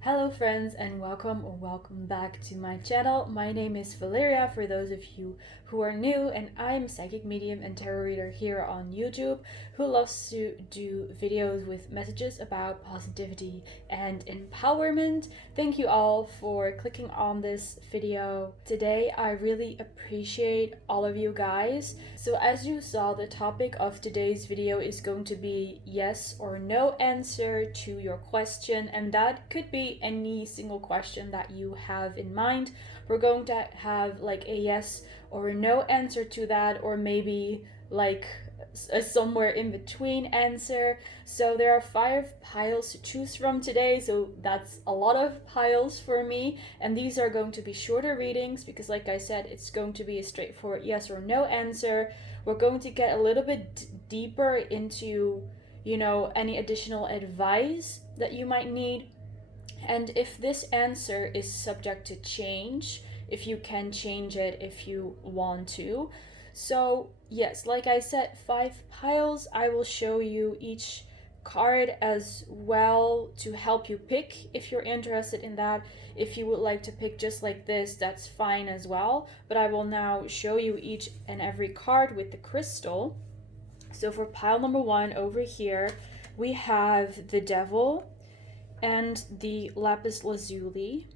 Hello friends and welcome or welcome back to my channel. My name is Valeria for those of you who are new, and I'm a psychic medium and tarot reader here on YouTube who loves to do videos with messages about positivity and empowerment. Thank you all for clicking on this video today. I really appreciate all of you guys. So as you saw, the topic of today's video is going to be yes or no answer to your question, and that could be any single question that you have in mind. We're going to have like a yes or a no answer to that, or maybe like a somewhere in between answer. So there are 5 piles to choose from today, so that's a lot of piles for me, and these are going to be shorter readings because, like I said, it's going to be a straightforward yes or no answer. We're going to get a little bit deeper into any additional advice that you might need. And if this answer is subject to change, if you can change it if you want to. So, yes, like I said, 5 piles. I will show you each card as well to help you pick if you're interested in that. If you would like to pick just like this, that's fine as well. But I will now show you each and every card with the crystal. So for pile number 1 over here, we have the Devil and the Lapis Lazuli.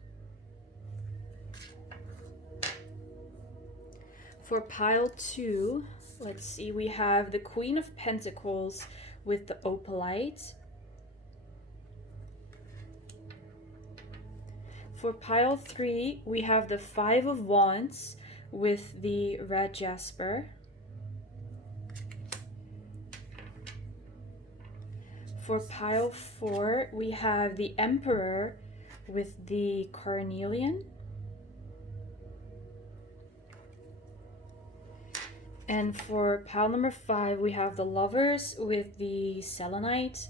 For pile 2, let's see, we have the Queen of Pentacles with the Opalite. For pile 3, we have the Five of Wands with the red Jasper. For pile 4, we have the Emperor with the Carnelian. And for pile number 5, we have the Lovers with the Selenite.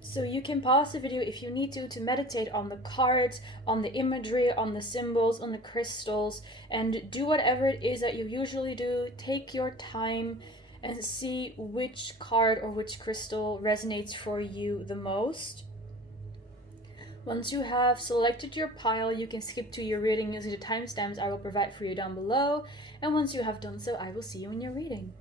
So you can pause the video if you need to meditate on the cards, on the imagery, on the symbols, on the crystals, and do whatever it is that you usually do. Take your time and see which card or which crystal resonates for you the most. Once you have selected your pile, you can skip to your reading using the timestamps I will provide for you down below. And once you have done so, I will see you in your reading.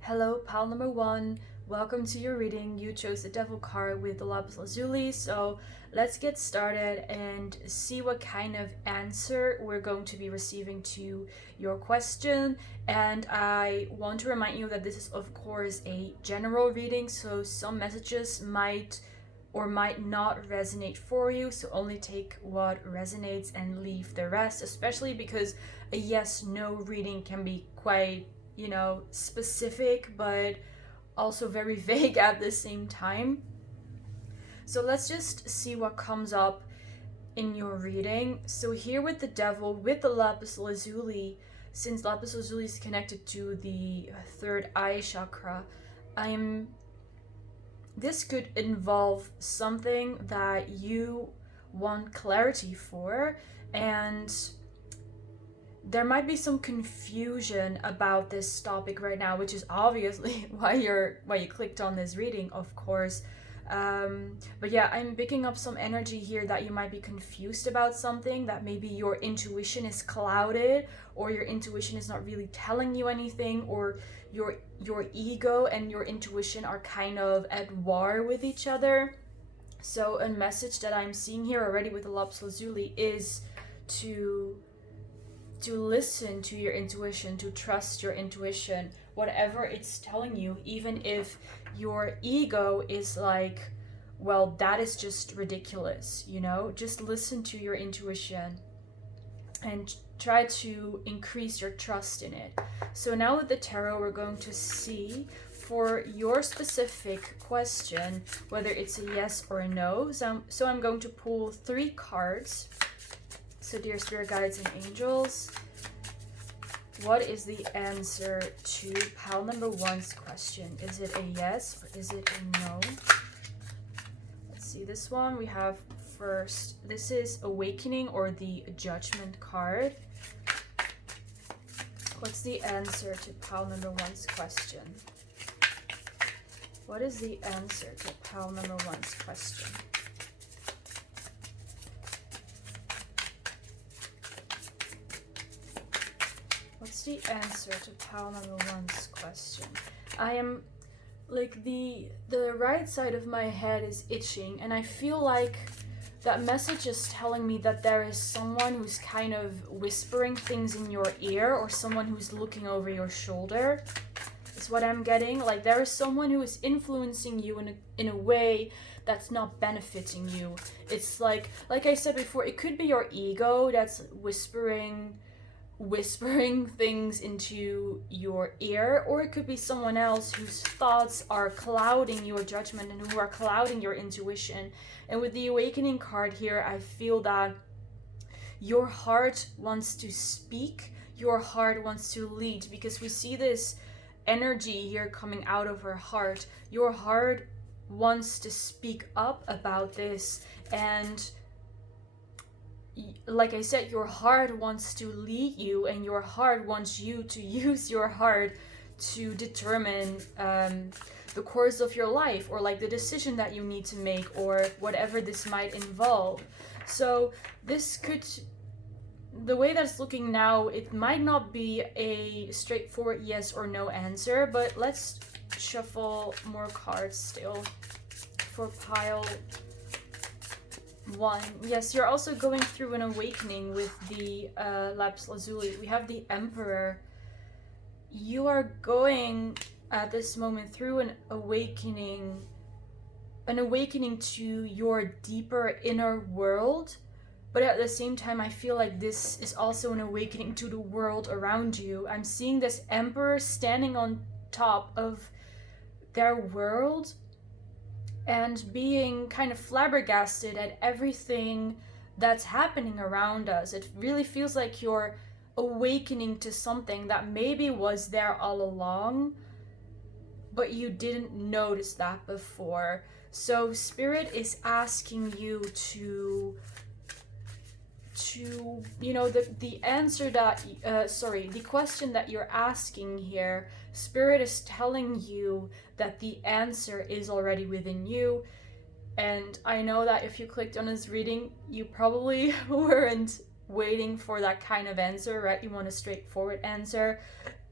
Hello, pile number 1. Welcome to your reading. You chose the Devil card with the Lapis Lazuli. So let's get started and see what kind of answer we're going to be receiving to your question. And I want to remind you that this is, of course, a general reading, so some messages might or might not resonate for you, so only take what resonates and leave the rest, especially because a yes/no reading can be quite specific, but also very vague at the same time. So let's just see what comes up in your reading. So here with the Devil, with the Lapis Lazuli, since Lapis Lazuli is connected to the third eye chakra, this could involve something that you want clarity for, and there might be some confusion about this topic right now, which is obviously why you clicked on this reading, of course. But yeah, I'm picking up some energy here that you might be confused about something, that maybe your intuition is clouded, or your intuition is not really telling you anything, or your ego and your intuition are kind of at war with each other. So a message that I'm seeing here already with the Lapis Lazuli is to listen to your intuition, to trust your intuition, whatever it's telling you, even if your ego is like well, that is just ridiculous, you know? Just listen to your intuition and try to increase your trust in it. So now with the tarot, we're going to see for your specific question whether it's a yes or a no. So I'm going to pull 3 cards. So dear spirit guides and angels, what is the answer to pile number 1's question? Is it a yes or is it a no? Let's see this one. We have first, this is awakening or the judgment card. What's the answer to pile number 1's question? What is the answer to pile number 1's question? What's the answer to pile number 1's question? I am like the right side of my head is itching, and I feel like that message is telling me that there is someone who's kind of whispering things in your ear, or someone who's looking over your shoulder. Is what I'm getting. Like there is someone who is influencing you in a way that's not benefiting you. It's like I said before, it could be your ego that's whispering things into your ear, or it could be someone else whose thoughts are clouding your judgment and who are clouding your intuition. And with the awakening card here, I feel that your heart wants to speak, your heart wants to lead, because we see this energy here coming out of her heart. Your heart wants to speak up about this, and like I said, your heart wants to lead you, and your heart wants you to use your heart to determine the course of your life, or like the decision that you need to make, or whatever this might involve. So this could, the way that's looking now, it might not be a straightforward yes or no answer, but let's shuffle more cards still for pile 1. Yes, you're also going through an awakening with the Lapis Lazuli. We have the Emperor. You are going at this moment through an awakening to your deeper inner world, but at the same time I feel like this is also an awakening to the world around you. I'm seeing this Emperor standing on top of their world and being kind of flabbergasted at everything that's happening around us. It really feels like you're awakening to something that maybe was there all along, but you didn't notice that before. So Spirit is asking you to you know, the answer that the question that you're asking here, Spirit is telling you that the answer is already within you. And I know that if you clicked on this reading, you probably weren't waiting for that kind of answer, right? You want a straightforward answer.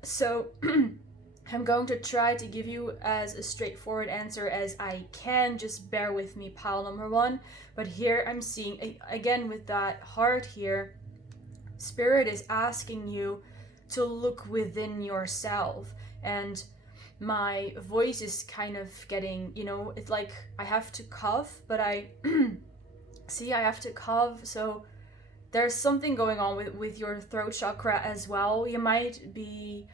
So I'm going to try to give you as a straightforward answer as I can. Just bear with me, pile number 1. But here I'm seeing, again with that heart here, Spirit is asking you to look within yourself. And my voice is kind of getting, you know, it's like I have to cough, but I see I have to cough. So there's something going on with your throat chakra as well. You might be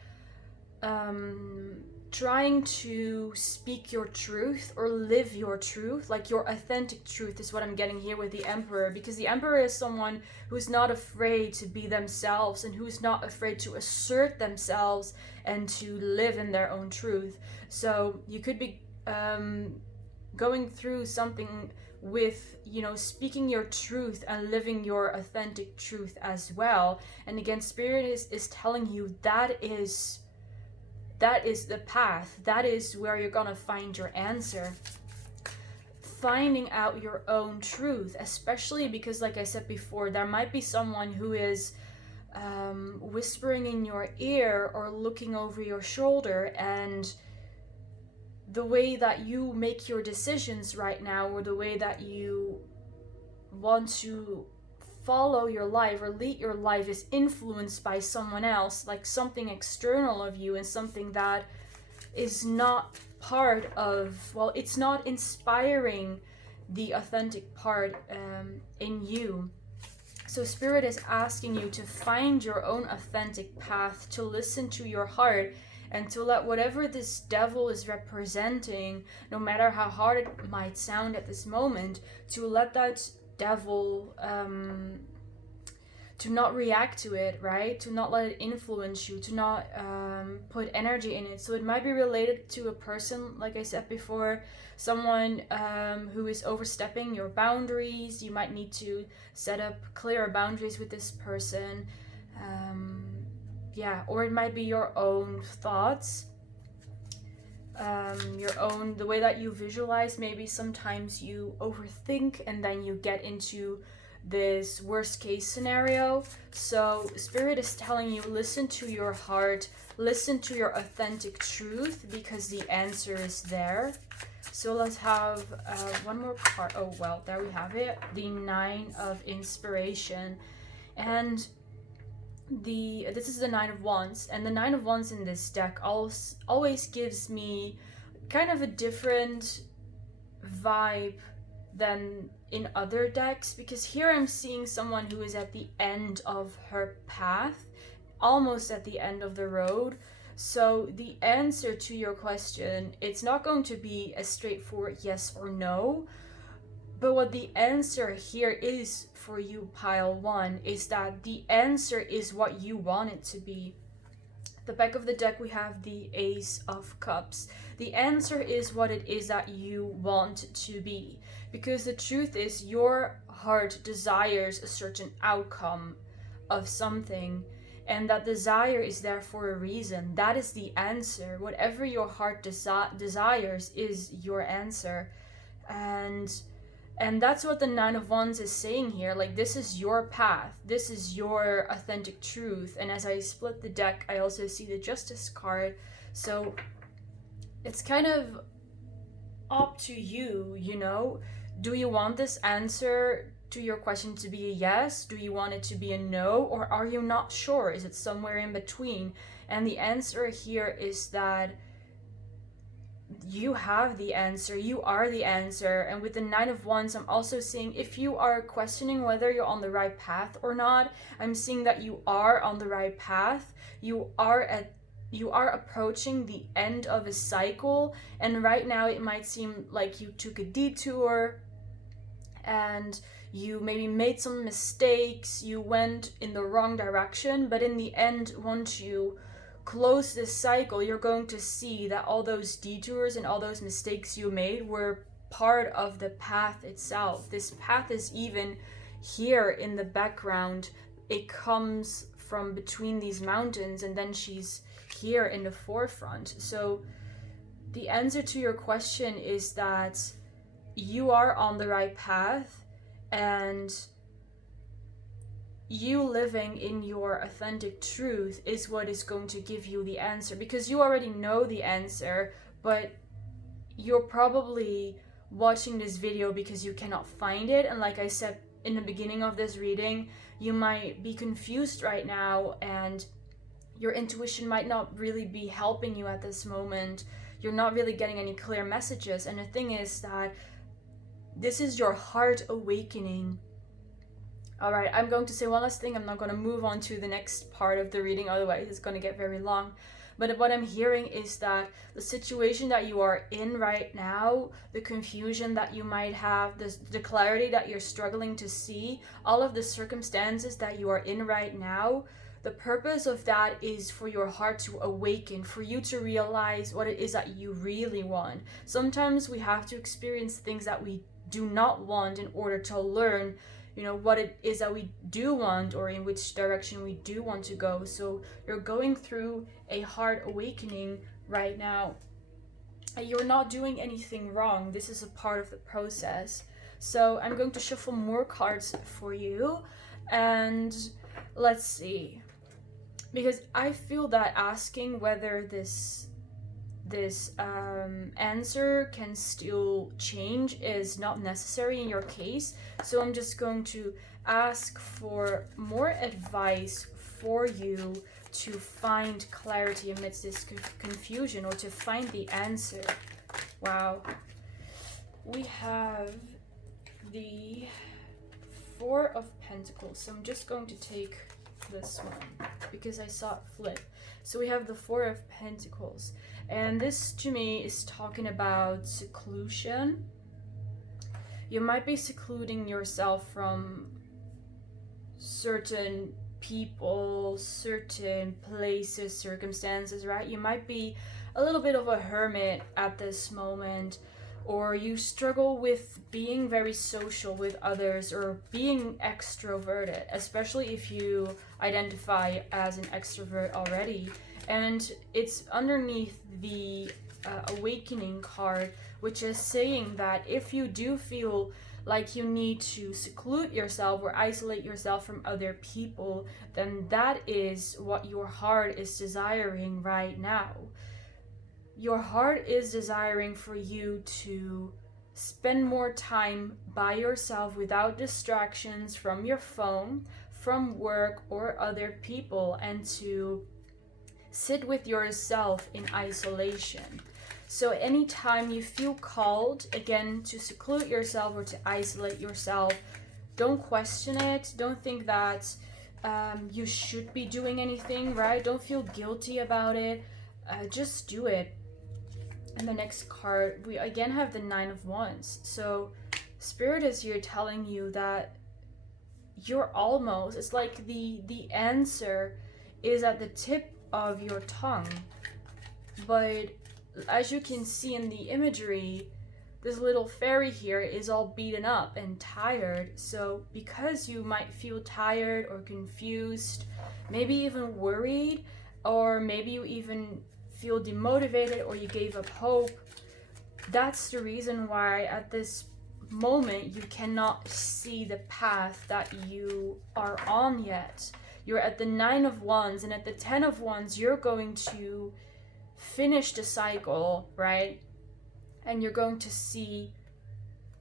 trying to speak your truth or live your truth, like your authentic truth is what I'm getting here with the Emperor, because the Emperor is someone who's not afraid to be themselves and who's not afraid to assert themselves and to live in their own truth. So you could be going through something with, you know, speaking your truth and living your authentic truth as well. And again, Spirit is telling you that is the path. That is where you're gonna find your answer. Finding out your own truth, especially because, like I said before, there might be someone who is whispering in your ear or looking over your shoulder, and the way that you make your decisions right now, or the way that you want to follow your life or lead your life, is influenced by someone else, like something external of you, and something that is not part of, well, it's not inspiring the authentic part in you. So Spirit is asking you to find your own authentic path, to listen to your heart, and to let whatever this devil is representing, no matter how hard it might sound at this moment, to let that devil, to not react to it, right? To not let it influence you, to not put energy in it. So it might be related to a person, like I said before, someone who is overstepping your boundaries. You might need to set up clearer boundaries with this person. Yeah, or it might be your own thoughts, the way that you visualize. Maybe sometimes you overthink and then you get into this worst case scenario. So Spirit is telling you, listen to your heart, listen to your authentic truth, because the answer is there. So let's have one more card. Oh, well, there we have it. The 9 of Inspiration. And this is the 9 of Wands. And the 9 of Wands in this deck always gives me kind of a different vibe than in other decks, because here I'm seeing someone who is at the end of her path, almost at the end of the road. So the answer to your question, it's not going to be a straightforward yes or no, but what the answer here is for you, pile 1, is that the answer is what you want it to be. The back of the deck, we have the Ace of Cups. The answer is what it is that you want to be. Because the truth is, your heart desires a certain outcome of something. And that desire is there for a reason. That is the answer. Whatever your heart desires is your answer. And that's what the 9 of Wands is saying here. Like, this is your path. This is your authentic truth. And as I split the deck, I also see the Justice card. So it's kind of up to you, you know? Do you want this answer to your question to be a yes? Do you want it to be a no? Or are you not sure? Is it somewhere in between? And the answer here is that you have the answer. You are the answer. And with the 9 of Wands, I'm also seeing, if you are questioning whether you're on the right path or not, I'm seeing that you are on the right path. You are approaching the end of a cycle, and right now it might seem like you took a detour and you maybe made some mistakes, you went in the wrong direction, but in the end, once you close this cycle, you're going to see that all those detours and all those mistakes you made were part of the path itself. This path is even here in the background. It comes from between these mountains, and then she's here in the forefront. So the answer to your question is that you are on the right path, and you living in your authentic truth is what is going to give you the answer, because you already know the answer, but you're probably watching this video because you cannot find it. And like I said in the beginning of this reading, you might be confused right now, and your intuition might not really be helping you at this moment. You're not really getting any clear messages. And the thing is that this is your heart awakening. All right, I'm going to say one last thing. I'm not going to move on to the next part of the reading, otherwise it's going to get very long. But what I'm hearing is that the situation that you are in right now, the confusion that you might have, the clarity that you're struggling to see, all of the circumstances that you are in right now, the purpose of that is for your heart to awaken, for you to realize what it is that you really want. Sometimes we have to experience things that we do not want in order to learn, what it is that we do want, or in which direction we do want to go. So you're going through a heart awakening right now. You're not doing anything wrong. This is a part of the process. So I'm going to shuffle more cards for you, and let's see. Because I feel that asking whether this answer can still change is not necessary in your case. So I'm just going to ask for more advice for you to find clarity amidst this confusion, or to find the answer. Wow. We have the Four of Pentacles. So I'm just going to take this one because I saw it flip. So we have the Four of Pentacles, and this to me is talking about seclusion. You might be secluding yourself from certain people, certain places, circumstances, right? You might be a little bit of a hermit at this moment, or you struggle with being very social with others or being extroverted, especially if you identify as an extrovert already. And it's underneath the awakening card, which is saying that if you do feel like you need to seclude yourself or isolate yourself from other people, then that is what your heart is desiring right now. Your heart is desiring for you to spend more time by yourself without distractions from your phone, from work or other people, and to sit with yourself in isolation. So anytime you feel called, again, to seclude yourself or to isolate yourself, don't question it. Don't think that you should be doing anything, right? Don't feel guilty about it. Just do it. And the next card, we again have the Nine of Wands. So Spirit is here telling you that you're almost, it's like the answer is at the tip of your tongue. But as you can see in the imagery, this little fairy here is all beaten up and tired. So because you might feel tired or confused, maybe even worried, or maybe you even feel demotivated or you gave up hope, that's the reason why at this moment you cannot see the path that you are on yet. You're at the Nine of Wands, and at the Ten of Wands you're going to finish the cycle, right? And you're going to see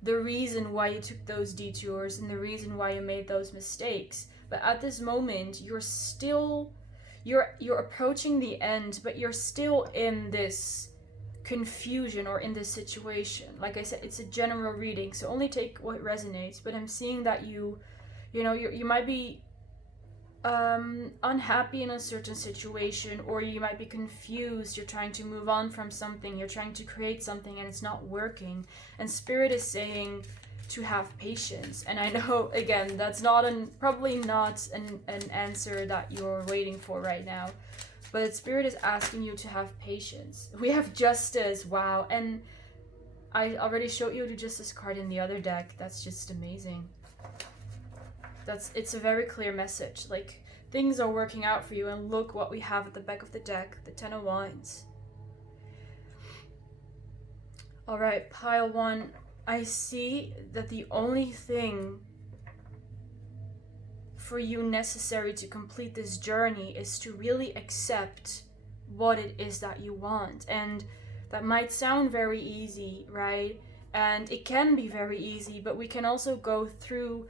the reason why you took those detours and the reason why you made those mistakes. But at this moment you're still you're approaching the end, but you're still in this confusion or in this situation. Like I said, it's a general reading, so only take what resonates. But I'm seeing that you might be unhappy in a certain situation, or you might be confused. You're trying to move on from something, you're trying to create something, and it's not working. And Spirit is saying to have patience. And I know, again, that's probably not an answer that you're waiting for right now, but Spirit is asking you to have patience. We have Justice. Wow. And I already showed you the Justice card in the other deck. That's just amazing. It's a very clear message, like things are working out for you. And look what we have at the back of the deck, the Ten of Wands. All right, pile one. I see that the only thing for you necessary to complete this journey is to really accept what it is that you want. And that might sound very easy, right? And it can be very easy, but we can also go through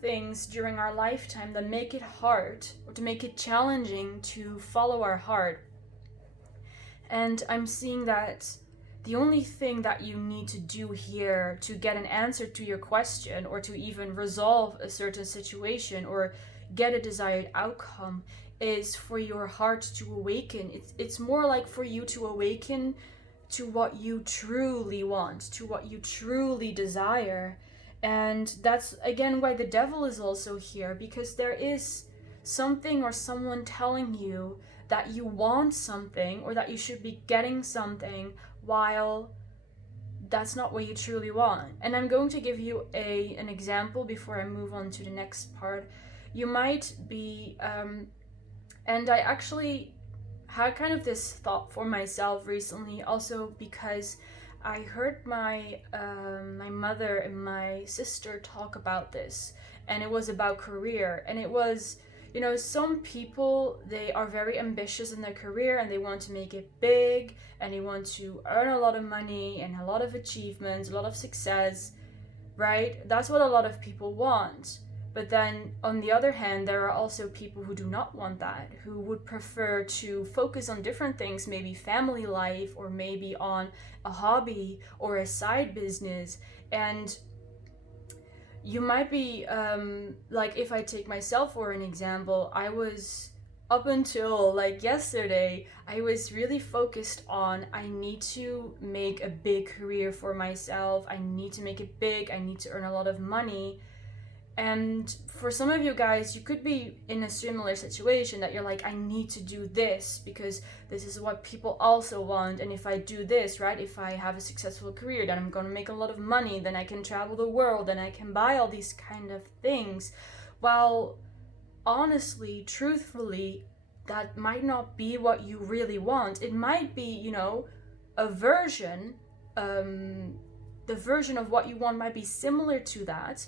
things during our lifetime that make it hard, or to make it challenging to follow our heart. And I'm seeing that the only thing that you need to do here to get an answer to your question, or to even resolve a certain situation or get a desired outcome, is for your heart to awaken. It's more like for you to awaken to what you truly want, to what you truly desire. And that's again why the Devil is also here, because there is something or someone telling you that you want something, or that you should be getting something, while that's not what you truly want. And I'm going to give you an example before I move on to the next part. You might be and I actually had kind of this thought for myself recently, also because I heard my mother and my sister talk about this, and it was about career. And it was, some people, they are very ambitious in their career and they want to make it big, and they want to earn a lot of money and a lot of achievements, a lot of success, right? That's what a lot of people want. But then on the other hand, there are also people who do not want that, who would prefer to focus on different things, maybe family life, or maybe on a hobby or a side business. And you might be like, if I take myself for an example, I was, up until like yesterday, I was really focused on, I need to make a big career for myself, I need to make it big, I need to earn a lot of money. And for some of you guys, you could be in a similar situation that you're like, I need to do this because this is what people also want. And if I do this, right, if I have a successful career, then I'm going to make a lot of money, then I can travel the world, then I can buy all these kind of things. While honestly, truthfully, that might not be what you really want. It might be, you know, a version, the version of what you want might be similar to that.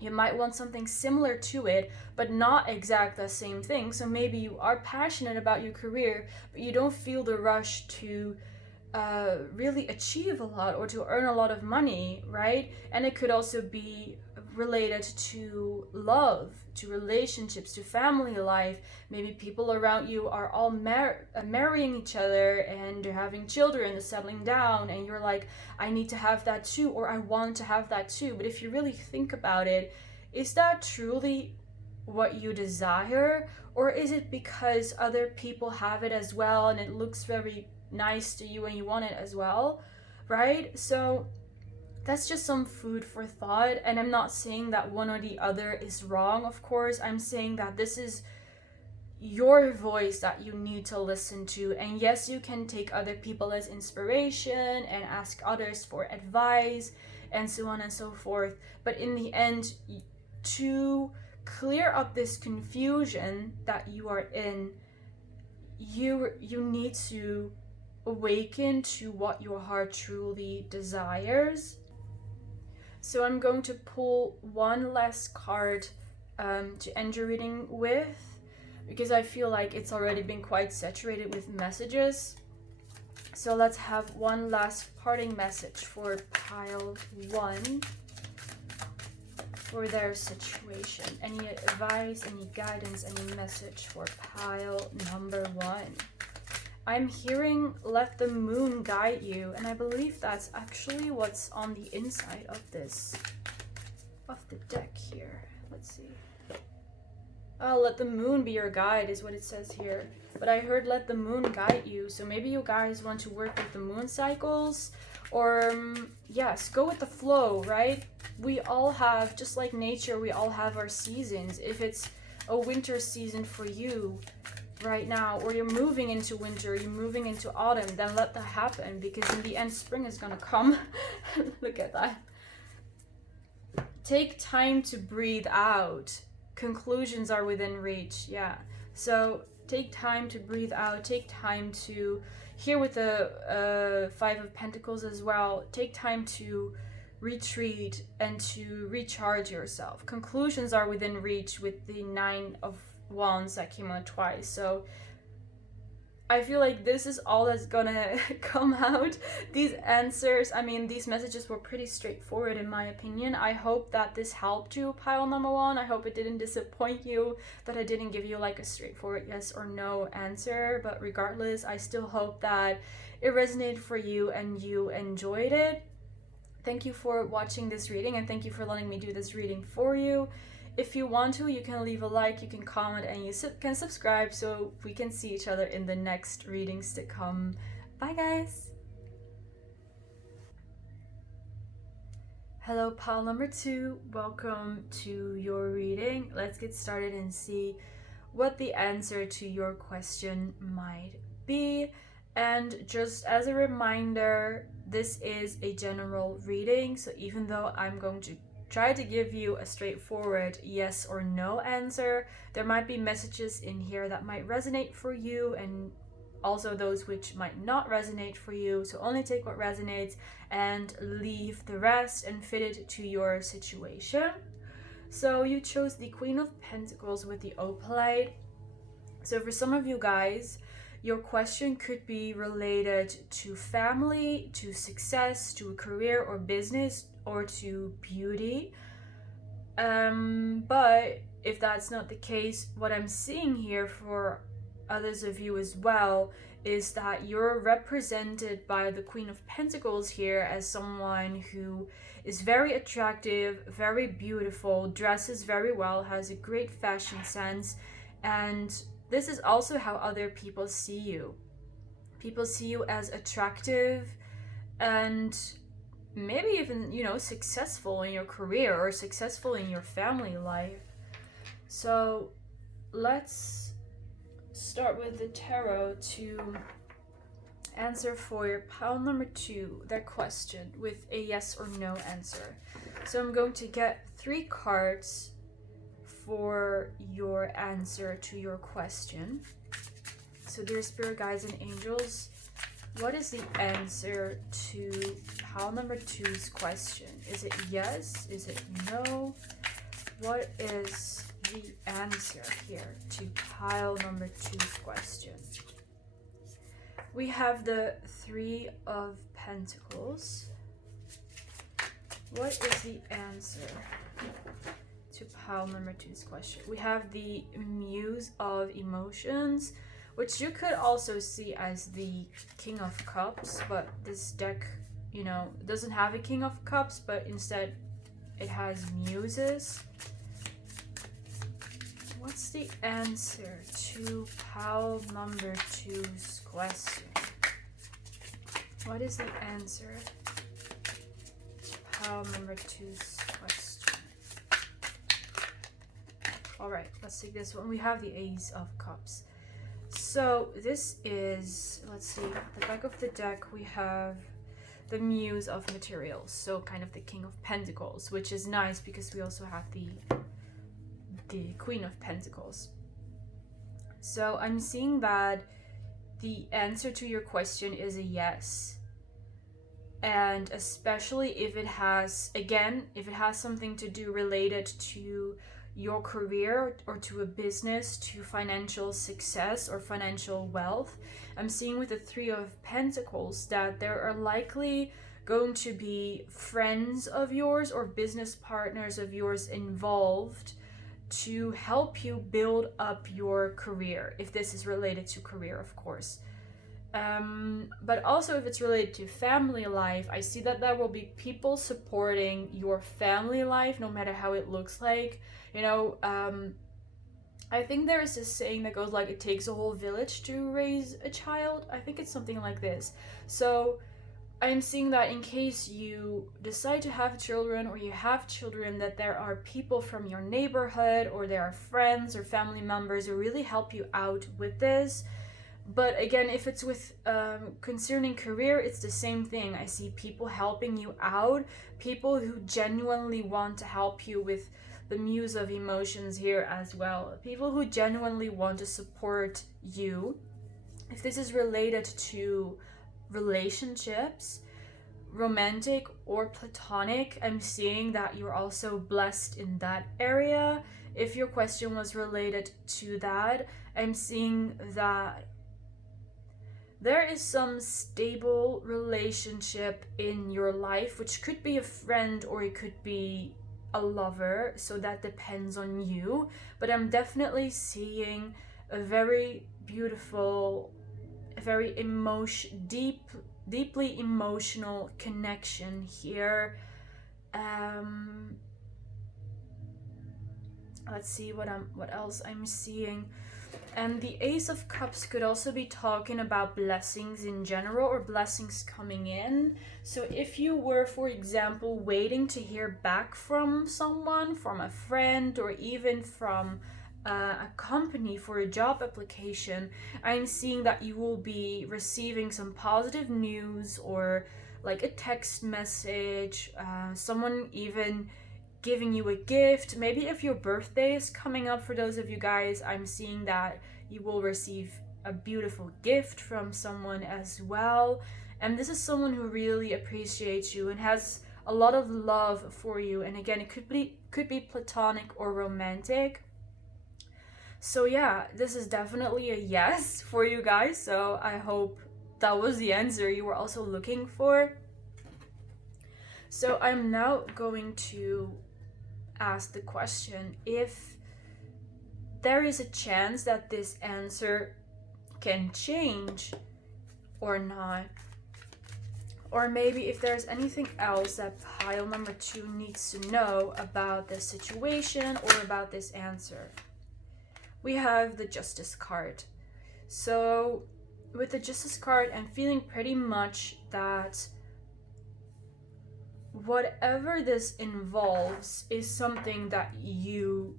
You might want something similar to it, but not exact the same thing. So maybe you are passionate about your career, but you don't feel the rush to really achieve a lot or to earn a lot of money, right? And it could also be related to love, to relationships, to family life. Maybe people around you are all marrying each other and they're having children, they're settling down, and you're like, I need to have that too, or I want to have that too. But if you really think about it, is that truly what you desire? Or is it because other people have it as well and it looks very nice to you and you want it as well, right? So that's just some food for thought. And I'm not saying that one or the other is wrong, of course. I'm saying that this is your voice that you need to listen to. And yes, you can take other people as inspiration and ask others for advice and so on and so forth. But in the end, to clear up this confusion that you are in, you need to awaken to what your heart truly desires. So I'm going to pull one last card to end your reading with, because I feel like it's already been quite saturated with messages. So let's have one last parting message for pile 1 for their situation. Any advice, any guidance, any message for pile number 1? I'm hearing let the moon guide you, and I believe that's actually what's on the inside of the deck here. Let's see. Oh, let the moon be your guide is what it says here. But I heard let the moon guide you, so maybe you guys want to work with the moon cycles, or yes, go with the flow, right? We all have, just like nature, we all have our seasons. If it's a winter season for you right now, or you're moving into winter, you're moving into autumn, then let that happen, because in the end spring is gonna come. Look at that. Take time to breathe out. Conclusions are within reach. Yeah, so take time to breathe out, take time to, here with the 5 of Pentacles as well, take time to retreat and to recharge yourself. Conclusions are within reach with the 9 of Wands that came out twice. So I feel like this is all that's gonna come out. These answers, I mean, these messages were pretty straightforward in my opinion. I hope that this helped you, pile number 1. I hope it didn't disappoint you, that I didn't give you like a straightforward yes or no answer. But regardless, I still hope that it resonated for you and you enjoyed it. Thank you for watching this reading, and thank you for letting me do this reading for you. If you want to, you can leave a like, you can comment, and you can subscribe so we can see each other in the next readings to come. Bye, guys! Hello, pile number 2. Welcome to your reading. Let's get started and see what the answer to your question might be. And just as a reminder, this is a general reading, so even though I'm going to try to give you a straightforward yes or no answer, there might be messages in here that might resonate for you and also those which might not resonate for you. So only take what resonates and leave the rest and fit it to your situation. So you chose the Queen of Pentacles with the Opalite. So for some of you guys, your question could be related to family, to success, to a career or business, or to beauty. But if that's not the case, what I'm seeing here for others of you as well is that you're represented by the Queen of Pentacles here as someone who is very attractive, very beautiful, dresses very well, has a great fashion sense, and this is also how other people see you. People see you as attractive and maybe even, you know, successful in your career or successful in your family life. So let's start with the tarot to answer for your pile number 2 their question with a yes or no answer. So I'm going to get 3 cards for your answer to your question. So dear spirit guides and angels, what is the answer to pile number 2's question? Is it yes? Is it no? What is the answer here to pile number 2's question? We have the 3 of Pentacles. What is the answer to pile number 2's question? We have the Muse of Emotions, which you could also see as the King of Cups, but this deck, you know, doesn't have a King of Cups, but instead it has muses. What's the answer to pile number 2's question? What is the answer to pile number 2's question? Alright, let's take this one. We have the Ace of Cups. So this is, let's see, at the back of the deck we have the Muse of Materials, so kind of the King of Pentacles, which is nice because we also have the Queen of Pentacles. So I'm seeing that the answer to your question is a yes. And especially if it has, again, if it has something to do related to your career or to a business, to financial success or financial wealth. I'm seeing with the 3 of Pentacles that there are likely going to be friends of yours or business partners of yours involved to help you build up your career, if this is related to career, of course. But also if it's related to family life, I see that there will be people supporting your family life, no matter how it looks like. You know, I think there is this saying that goes like, it takes a whole village to raise a child. I think it's something like this. So I'm seeing that in case you decide to have children or you have children, that there are people from your neighborhood or there are friends or family members who really help you out with this. But again, if it's with concerning career, it's the same thing. I see people helping you out, people who genuinely want to help you with the Muse of Emotions here as well. People who genuinely want to support you. If this is related to relationships, romantic or platonic, I'm seeing that you're also blessed in that area. If your question was related to that, I'm seeing that there is some stable relationship in your life, which could be a friend or it could be a lover, so that depends on you. But I'm definitely seeing a very beautiful, a very deeply emotional connection here. Let's see what else I'm seeing. And the Ace of Cups could also be talking about blessings in general or blessings coming in. So if you were, for example, waiting to hear back from someone, from a friend, or even from a company for a job application, I'm seeing that you will be receiving some positive news or like a text message, someone even giving you a gift. Maybe if your birthday is coming up, for those of you guys, I'm seeing that you will receive a beautiful gift from someone as well. And this is someone who really appreciates you and has a lot of love for you. And again, it could be platonic or romantic. So yeah, this is definitely a yes for you guys. So I hope that was the answer you were also looking for. So I'm now going to ask the question if there is a chance that this answer can change or not. Or maybe if there's anything else that pile number 2 needs to know about this situation or about this answer. We have the Justice card. So with the Justice card, I'm feeling pretty much that whatever this involves is something that you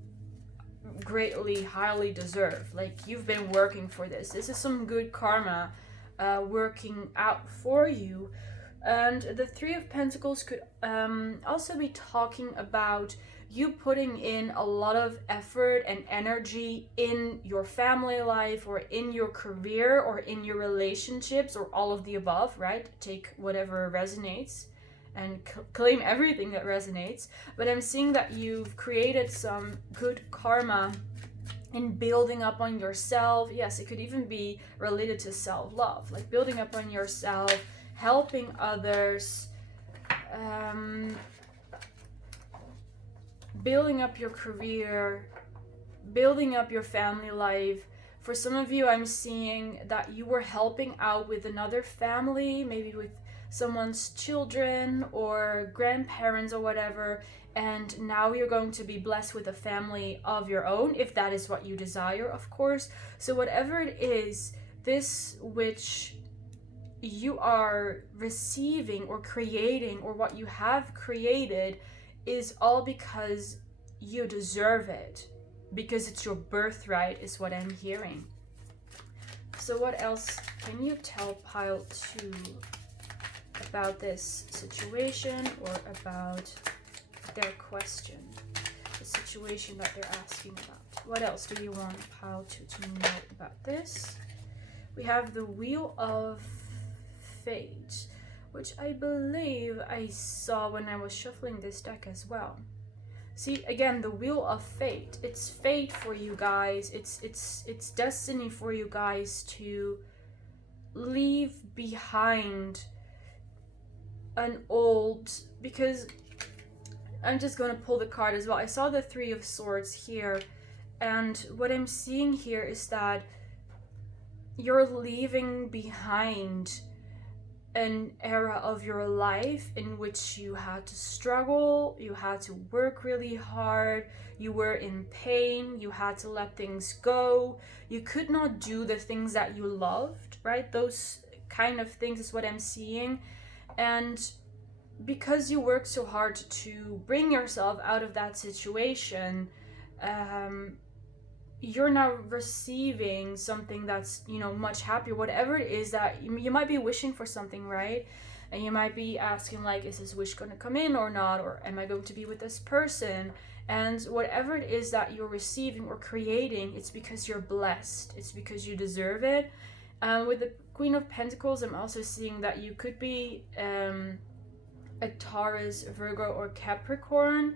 greatly, highly deserve. Like, you've been working for this. This is some good karma working out for you. And the Three of Pentacles could also be talking about you putting in a lot of effort and energy in your family life or in your career or in your relationships or all of the above, right? Take whatever resonates and claim everything that resonates. But I'm seeing that you've created some good karma in building up on yourself. Yes, it could even be related to self-love, like building up on yourself, helping others, building up your career, building up your family life. For some of you, I'm seeing that you were helping out with another family, maybe with someone's children or grandparents or whatever, and now you're going to be blessed with a family of your own, if that is what you desire, of course. So whatever it is, this which you are receiving or creating, or what you have created, is all because you deserve it, because it's your birthright, is what I'm hearing. So what else can you tell pile 2 about this situation or about their question, the situation that they're asking about? What else do you want pile 2 to know about this? We have the Wheel of Fate, which I believe I saw when I was shuffling this deck as well. See, again, the Wheel of Fate. It's fate for you guys. It's destiny for you guys to leave behind an old, because I'm just going to pull the card as well. I saw the Three of Swords here, and what I'm seeing here is that you're leaving behind an era of your life in which you had to struggle, you had to work really hard, you were in pain, you had to let things go, you could not do the things that you loved, right? Those kind of things is what I'm seeing. And because you worked so hard to bring yourself out of that situation, you're now receiving something that's, you know, much happier. Whatever it is that you might be wishing for something, right? And you might be asking, like, is this wish going to come in or not? Or am I going to be with this person? And whatever it is that you're receiving or creating, it's because you're blessed. It's because you deserve it. With the Queen of Pentacles, I'm also seeing that you could be a Taurus, Virgo, or Capricorn.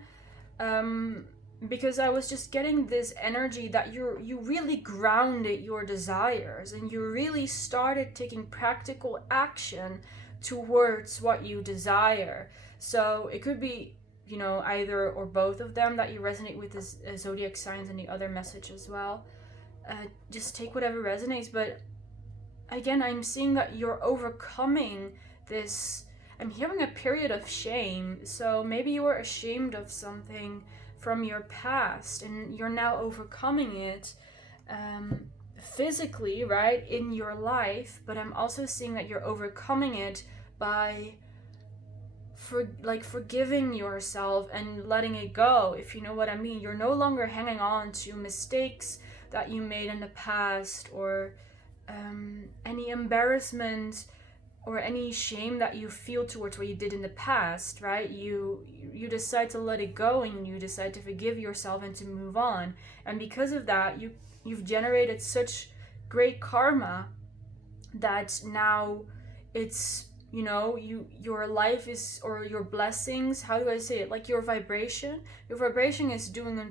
Because I was just getting this energy that you really grounded your desires and you really started taking practical action towards what you desire. So it could be, you know, either or both of them that you resonate with as zodiac signs, and the other message as well. Just take whatever resonates. But again, I'm seeing that you're overcoming this. I'm hearing a period of shame. So maybe you were ashamed of something from your past and you're now overcoming it physically, right, in your life. But I'm also seeing that you're overcoming it by forgiving yourself and letting it go, if you know what I mean. You're no longer hanging on to mistakes that you made in the past, or any embarrassment or any shame that you feel towards what you did in the past, right? You decide to let it go and you decide to forgive yourself and to move on. And because of that, you've generated such great karma that now it's, you know, your life is, or your blessings, how do I say it? Like your vibration is doing a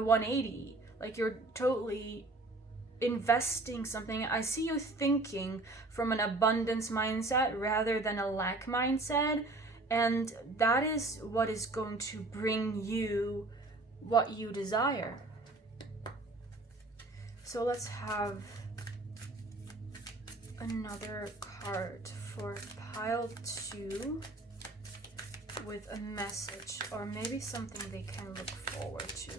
180. Like you're totally investing something. I see you thinking from an abundance mindset rather than a lack mindset, And that is what is going to bring you what you desire. So let's have another card for pile 2 with a message, or maybe something they can look forward to.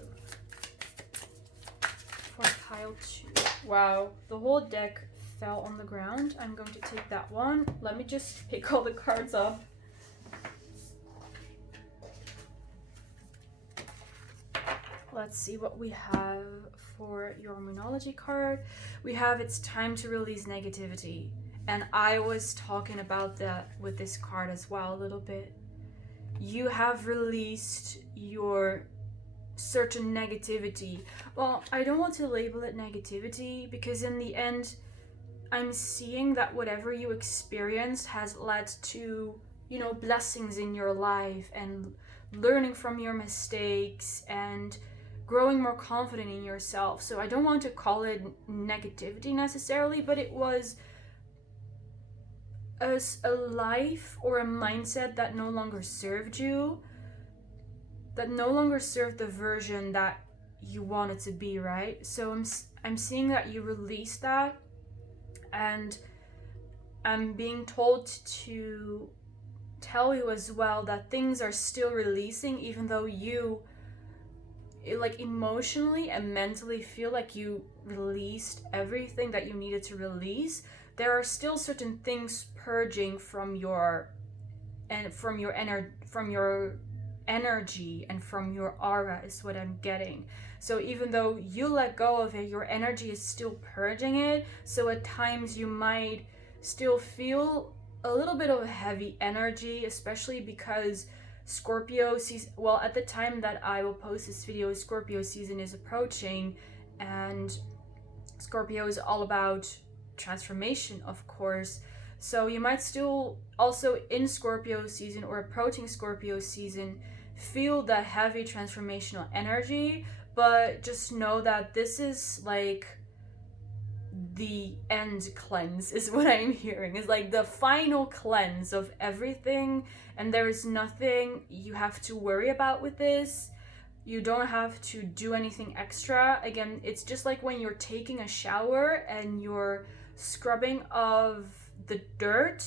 For pile 2. Wow, the whole deck fell on the ground. I'm going to take that one. Let me just pick all the cards up. Let's see what we have for your Moonology card. We have it's time to release negativity. And I was talking about that with this card as well a little bit. You have released your certain negativity. Well, I don't want to label it negativity because in the end, I'm seeing that whatever you experienced has led to, you know, blessings in your life and learning from your mistakes and growing more confident in yourself. So I don't want to call it negativity necessarily, but it was a life or a mindset that no longer served you, that no longer served the version that you wanted to be, right? So I'm seeing that you released that, and I'm being told to tell you as well that things are still releasing, even though you like emotionally and mentally feel like you released everything that you needed to release. There are still certain things purging from your energy and from your aura is what I'm getting. So even though you let go of it, your energy is still purging it. So at times you might still feel a little bit of a heavy energy, especially because Scorpio season, well, at the time that I will post this video, Scorpio season is approaching, and Scorpio is all about transformation, of course. So you might still also in Scorpio season or approaching Scorpio season feel that heavy transformational energy, but just know that this is like the end cleanse is what I'm hearing. Is like the final cleanse of everything, and there is nothing you have to worry about with this. You don't have to do anything extra. Again, it's just like when you're taking a shower and you're scrubbing of the dirt.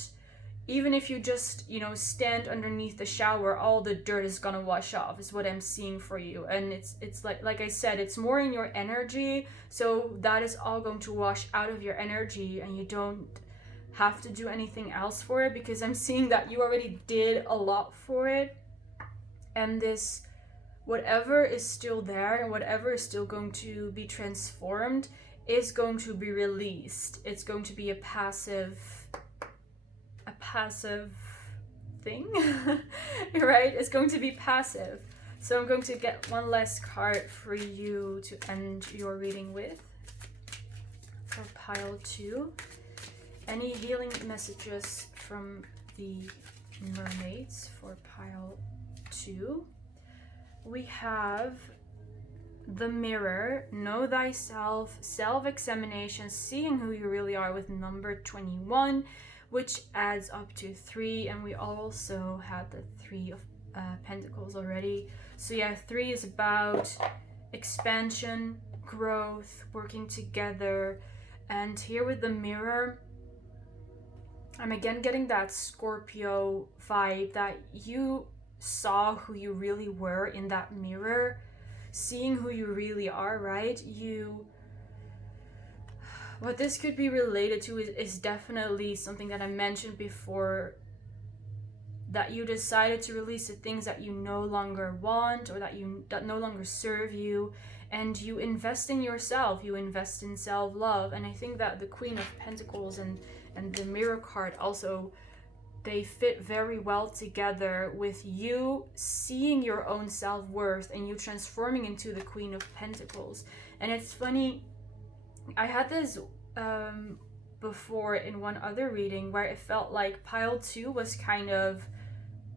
Even if you just, you know, stand underneath the shower, all the dirt is gonna wash off, is what I'm seeing for you. And it's like I said, it's more in your energy, so that is all going to wash out of your energy, and you don't have to do anything else for it, because I'm seeing that you already did a lot for it. And this, whatever is still there and whatever is still going to be transformed is going to be released. It's going to be a passive thing, right? It's going to be passive. So I'm going to get one last card for you to end your reading with for pile 2. Any healing messages from the mermaids for pile 2? We have the mirror, know thyself, self-examination, seeing who you really are with number 21, which adds up to 3, and we also had the 3 of Pentacles already. So yeah, 3 is about expansion, growth, working together. And here with the mirror, I'm again getting that Scorpio vibe, that you saw who you really were in that mirror, seeing who you really are, right? What this could be related to is definitely something that I mentioned before, that you decided to release the things that you no longer want, or that no longer serve you, and you invest in yourself, you invest in self-love. And I think that the Queen of Pentacles and the Mirror card also, they fit very well together with you seeing your own self-worth and you transforming into the Queen of Pentacles. And it's funny, I had this before in one other reading where it felt like pile 2 was kind of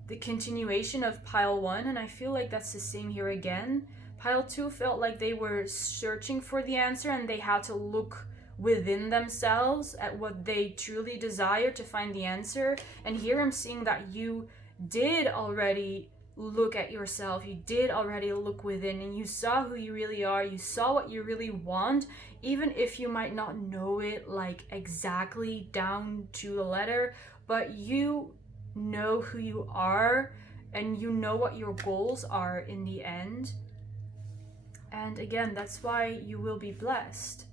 the continuation of pile 1, and I feel like that's the same here again. Pile 2 felt like they were searching for the answer and they had to look within themselves at what they truly desire to find the answer. And here I'm seeing that you did already look at yourself, you did already look within, and you saw who you really are, you saw what you really want, even if you might not know it like exactly down to the letter, but you know who you are and you know what your goals are in the end. And again, that's why you will be blessed.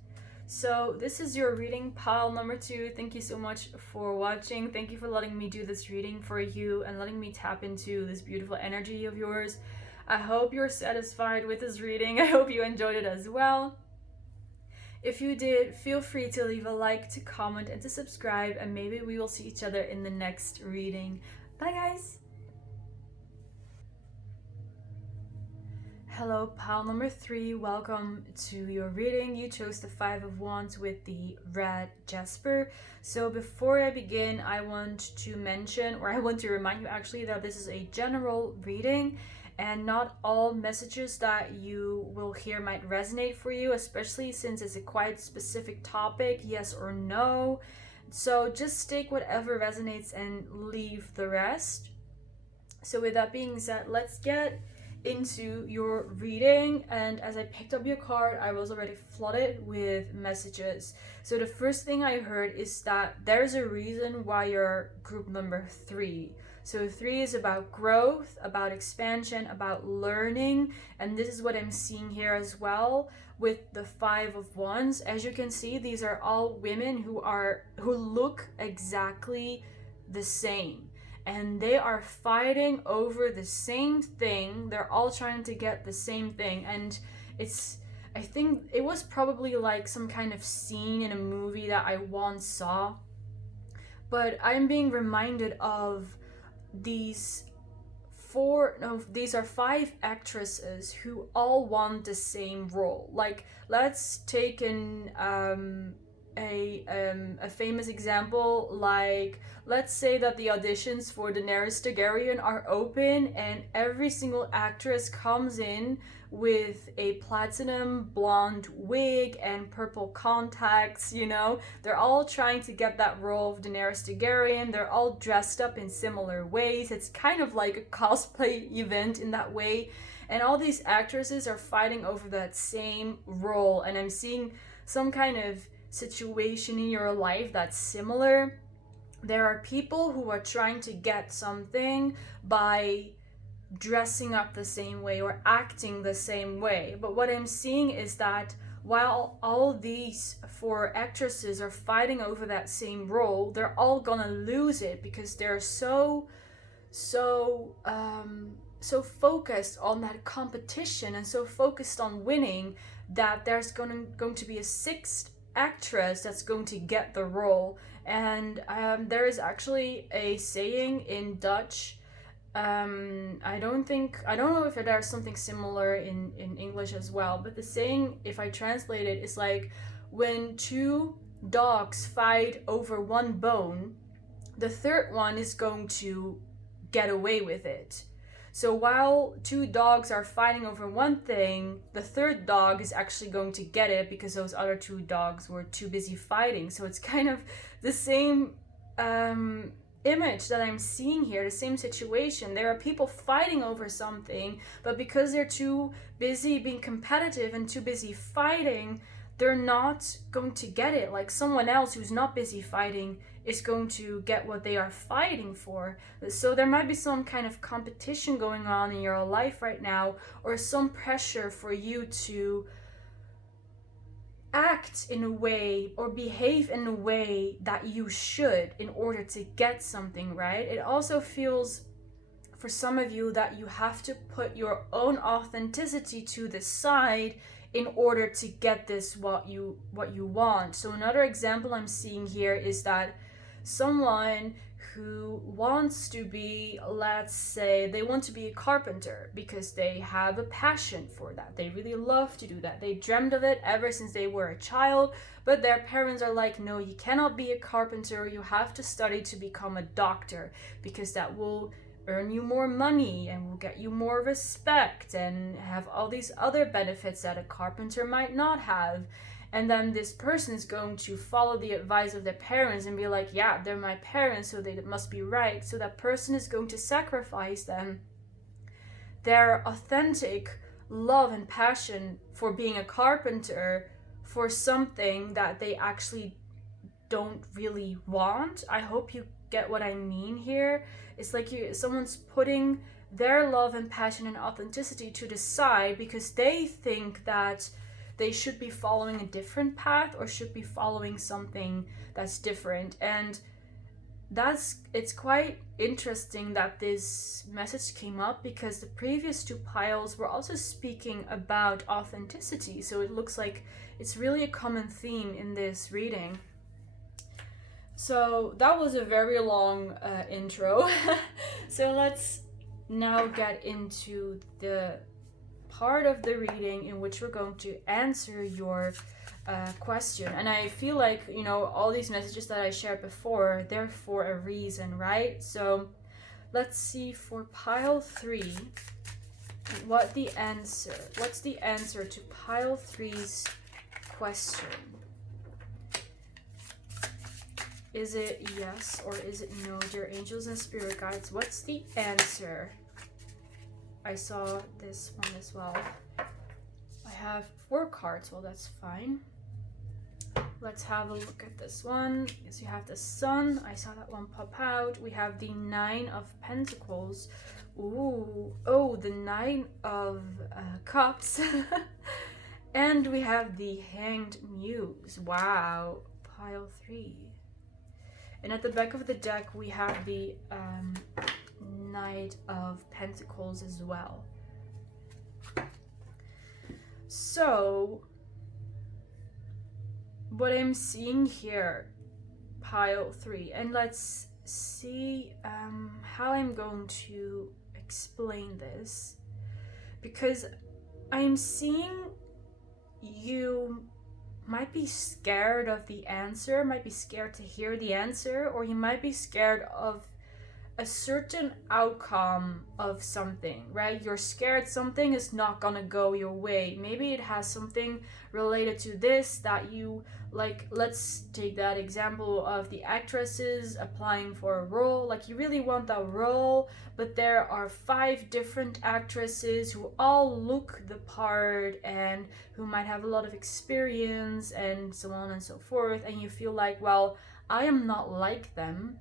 So this is your reading, pile number 2. Thank you so much for watching. Thank you for letting me do this reading for you and letting me tap into this beautiful energy of yours. I hope you're satisfied with this reading. I hope you enjoyed it as well. If you did, feel free to leave a like, to comment, and to subscribe, and maybe we will see each other in the next reading. Bye guys! Hello, pile number 3. Welcome to your reading. You chose the 5 of Wands with the red Jasper. So before I begin, I want to mention, or I want to remind you actually, that this is a general reading and not all messages that you will hear might resonate for you, especially since it's a quite specific topic, yes or no. So just take whatever resonates and leave the rest. So with that being said, let's get into your reading. And as I picked up your card, I was already flooded with messages. So the first thing I heard is that there's a reason why you're group number 3. So 3 is about growth, about expansion, about learning, and this is what I'm seeing here as well with the 5 of Wands. As you can see, these are all women who look exactly the same. And they are fighting over the same thing. They're all trying to get the same thing. And I think it was probably like some kind of scene in a movie that I once saw. But I'm being reminded of these are 5 actresses who all want the same role. Like, let's take a famous example, like let's say that the auditions for Daenerys Targaryen are open and every single actress comes in with a platinum blonde wig and purple contacts, you know. They're all trying to get that role of Daenerys Targaryen. They're all dressed up in similar ways. It's kind of like a cosplay event in that way. And all these actresses are fighting over that same role. And I'm seeing some kind of situation in your life that's similar. There are people who are trying to get something by dressing up the same way or acting the same way. But what I'm seeing is that while all these 4 actresses are fighting over that same role, they're all gonna lose it because they're so focused on that competition and so focused on winning that there's going to be a 6th actress that's going to get the role. And there is actually a saying in Dutch. I don't know if there's something similar in English as well, but the saying, if I translate it, is like, when 2 dogs fight over one bone, the 3rd one is going to get away with it. So while 2 dogs are fighting over one thing, the 3rd dog is actually going to get it because those other 2 dogs were too busy fighting. So it's kind of the same image that I'm seeing here, the same situation. There are people fighting over something, but because they're too busy being competitive and too busy fighting, they're not going to get it. Like, someone else who's not busy fighting is going to get what they are fighting for. So there might be some kind of competition going on in your life right now, or some pressure for you to act in a way or behave in a way that you should in order to get something, right? It also feels for some of you that you have to put your own authenticity to the side in order to get this what you want. So another example I'm seeing here is that someone who wants to be, let's say, they want to be a carpenter because they have a passion for that. They really love to do that. They dreamt of it ever since they were a child, but their parents are like, no, you cannot be a carpenter. You have to study to become a doctor because that will earn you more money and will get you more respect and have all these other benefits that a carpenter might not have. And then this person is going to follow the advice of their parents and be like, yeah, they're my parents, so they must be right. So that person is going to sacrifice them their authentic love and passion for being a carpenter for something that they actually don't really want. I hope you get what I mean here. It's like someone's putting their love and passion and authenticity to the side because they think that they should be following a different path or should be following something that's different. And it's quite interesting that this message came up because the previous two piles were also speaking about authenticity. So it looks like it's really a common theme in this reading. So that was a very long intro. So let's now get into the part of the reading in which we're going to answer your question. And I feel like, you know, all these messages that I shared before, they're for a reason, right? So let's see for pile 3 what's the answer to pile 3's question. Is it yes or is it no? Dear angels and spirit guides, what's the answer? I saw this one as well. I have 4 cards. Well, that's fine. Let's have a look at this one. So you have the Sun. I saw that one pop out. We have the 9 of Pentacles. Ooh. Oh, the 9 of Cups. And we have the Hanged Muse. Wow. Pile 3. And at the back of the deck, we have the Knight of Pentacles as well. So what I'm seeing here, pile 3, and let's see how I'm going to explain this, because I'm seeing you might be scared of the answer, might be scared to hear the answer, or you might be scared of a certain outcome of something, right? You're scared something is not gonna go your way. Maybe it has something related to this that you like. Let's take that example of the actresses applying for a role. Like, you really want that role, but there are 5 different actresses who all look the part and who might have a lot of experience and so on and so forth, and you feel like, well, I am not like them.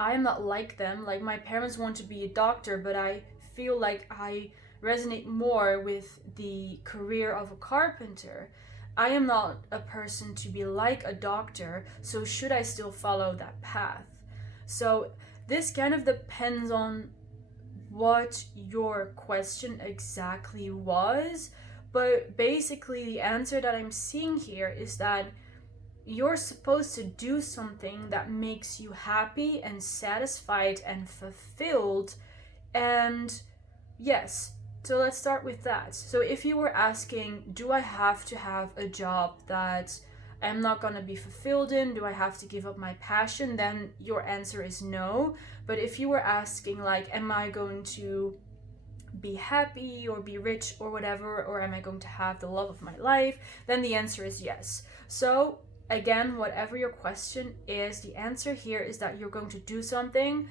Like, my parents want to be a doctor, but I feel like I resonate more with the career of a carpenter. I am not a person to be like a doctor, so should I still follow that path? So this kind of depends on what your question exactly was, but basically the answer that I'm seeing here is that you're supposed to do something that makes you happy and satisfied and fulfilled. And yes, so let's start with that. So if you were asking, do I have to have a job that I'm not going to be fulfilled in? Do I have to give up my passion? Then your answer is no. But if you were asking, like, am I going to be happy or be rich or whatever, or am I going to have the love of my life? Then the answer is yes. So again, whatever your question is, the answer here is that you're going to do something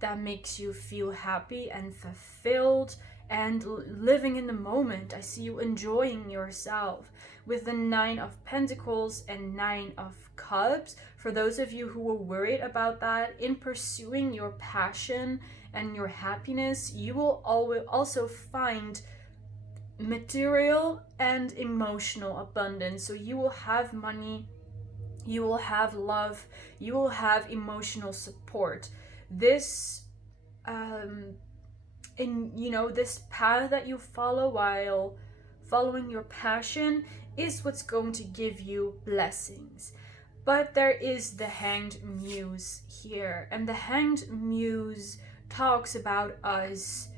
that makes you feel happy and fulfilled and living in the moment. I see you enjoying yourself with the 9 of Pentacles and 9 of Cups. For those of you who were worried about that, in pursuing your passion and your happiness, you will also find material and emotional abundance. So you will have money, you will have love, you will have emotional support. This this path that you follow while following your passion is what's going to give you blessings. But there is the Hanged Muse here, and the Hanged Muse talks about us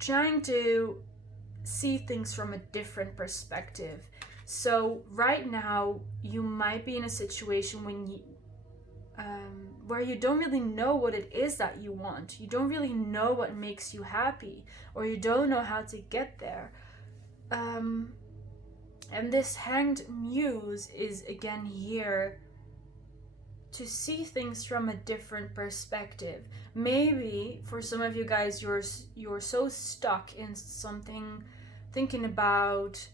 trying to see things from a different perspective. So right now you might be in a situation where you don't really know what it is that you want. You don't really know what makes you happy, or you don't know how to get there. And this Hanged Muse is again here to see things from a different perspective. Maybe for some of you guys, you're so stuck in something, thinking about,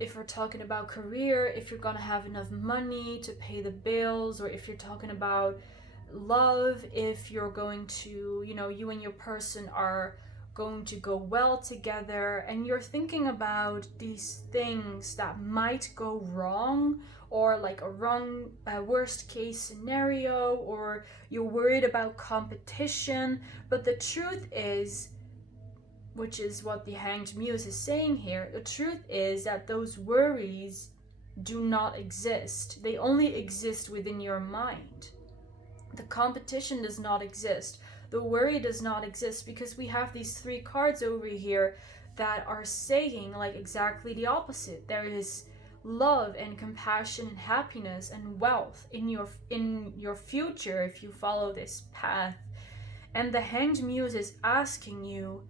if we're talking about career, if you're gonna have enough money to pay the bills, or if you're talking about love, if you're going to, you and your person are going to go well together, and you're thinking about these things that might go wrong, or like a wrong worst case scenario, or you're worried about competition. But the truth is, which is what the Hanged Muse is saying here, the truth is that those worries do not exist. They only exist within your mind. The competition does not exist. The worry does not exist, because we have these 3 cards over here that are saying like exactly the opposite. There is love and compassion and happiness and wealth in your future if you follow this path. And the Hanged Muse is asking you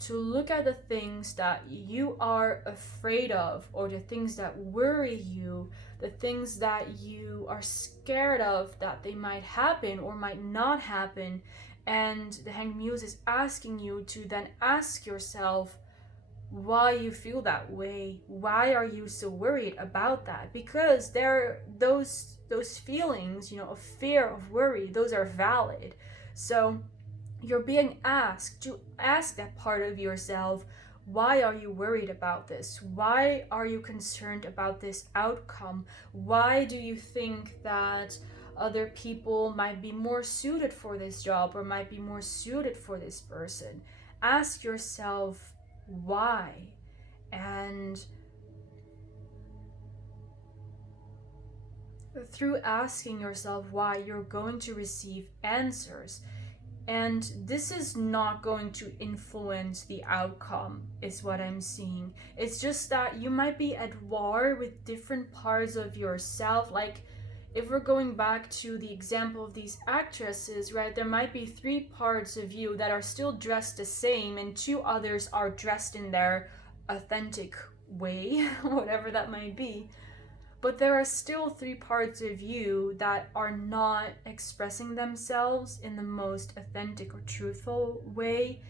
to look at the things that you are afraid of, or the things that worry you, the things that you are scared of that they might happen or might not happen. And the Hanged Muse is asking you to then ask yourself why you feel that way. Why are you so worried about that? Because those feelings, of fear, of worry, those are valid. So you're being asked to ask that part of yourself, why are you worried about this? Why are you concerned about this outcome? Why do you think that other people might be more suited for this job, or might be more suited for this person? Ask yourself why. And through asking yourself why, you're going to receive answers. And this is not going to influence the outcome, is what I'm seeing. It's just that you might be at war with different parts of yourself. Like, if we're going back to the example of these actresses, right, there might be 3 parts of you that are still dressed the same, and 2 others are dressed in their authentic way, whatever that might be. But there are still 3 parts of you that are not expressing themselves in the most authentic or truthful way.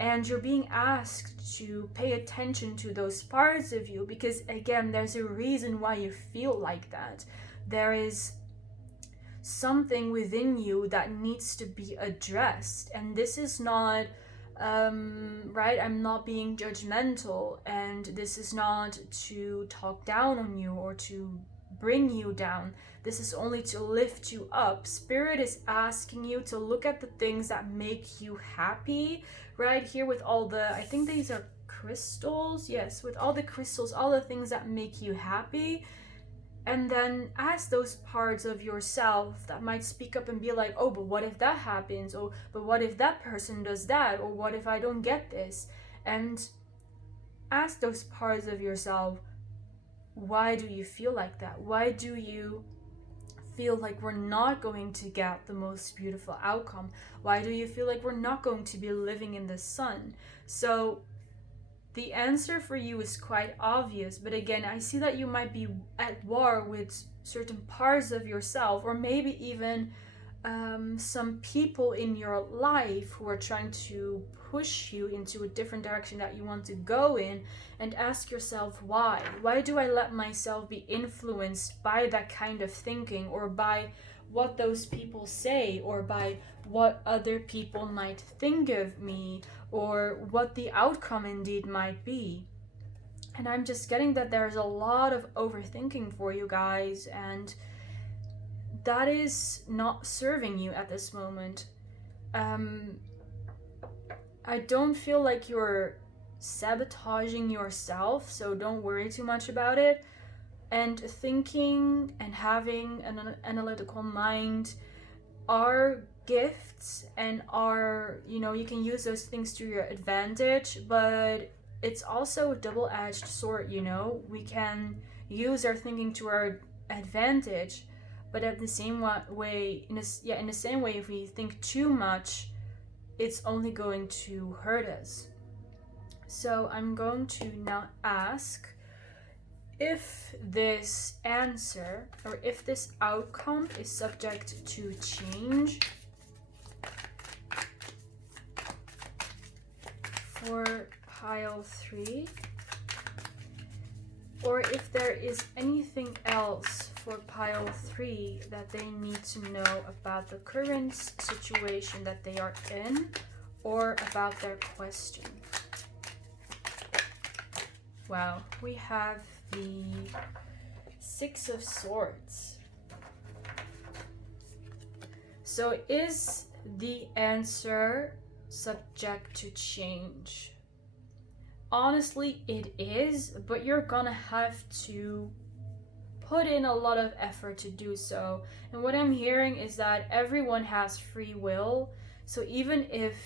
And you're being asked to pay attention to those parts of you, because again, there's a reason why you feel like that. There is something within you that needs to be addressed. And this is not right, I'm not being judgmental, and this is not to talk down on you or to bring you down. This is only to lift you up. Spirit is asking you to look at the things that make you happy, right here with all the, I think these are crystals, yes, with all the crystals, all the things that make you happy. And then ask those parts of yourself that might speak up and be like, oh, but what if that happens? Oh, but what if that person does that? Or what if I don't get this? And ask those parts of yourself, why do you feel like that? Why do you feel like we're not going to get the most beautiful outcome? Why do you feel like we're not going to be living in the sun? So the answer for you is quite obvious, but again, I see that you might be at war with certain parts of yourself, or maybe even some people in your life who are trying to push you into a different direction that you want to go in. And ask yourself why. Why do I let myself be influenced by that kind of thinking, or by what those people say, or by what other people might think of me, or what the outcome indeed might be? And I'm just getting that there's a lot of overthinking for you guys, and that is not serving you at this moment. I don't feel like you're sabotaging yourself, so don't worry too much about it. And thinking and having an analytical mind are gifts, and are, you can use those things to your advantage, but it's also a double-edged sword. We can use our thinking to our advantage, but at the same way, in the same way, if we think too much, it's only going to hurt us. So I'm going to now ask if this answer or if this outcome is subject to change for pile 3, or if there is anything else for pile 3 that they need to know about the current situation that they are in or about their question. Wow, we have the 6 of Swords. So is the answer subject to change? Honestly, it is, but you're gonna have to put in a lot of effort to do so. And what I'm hearing is that everyone has free will. So even if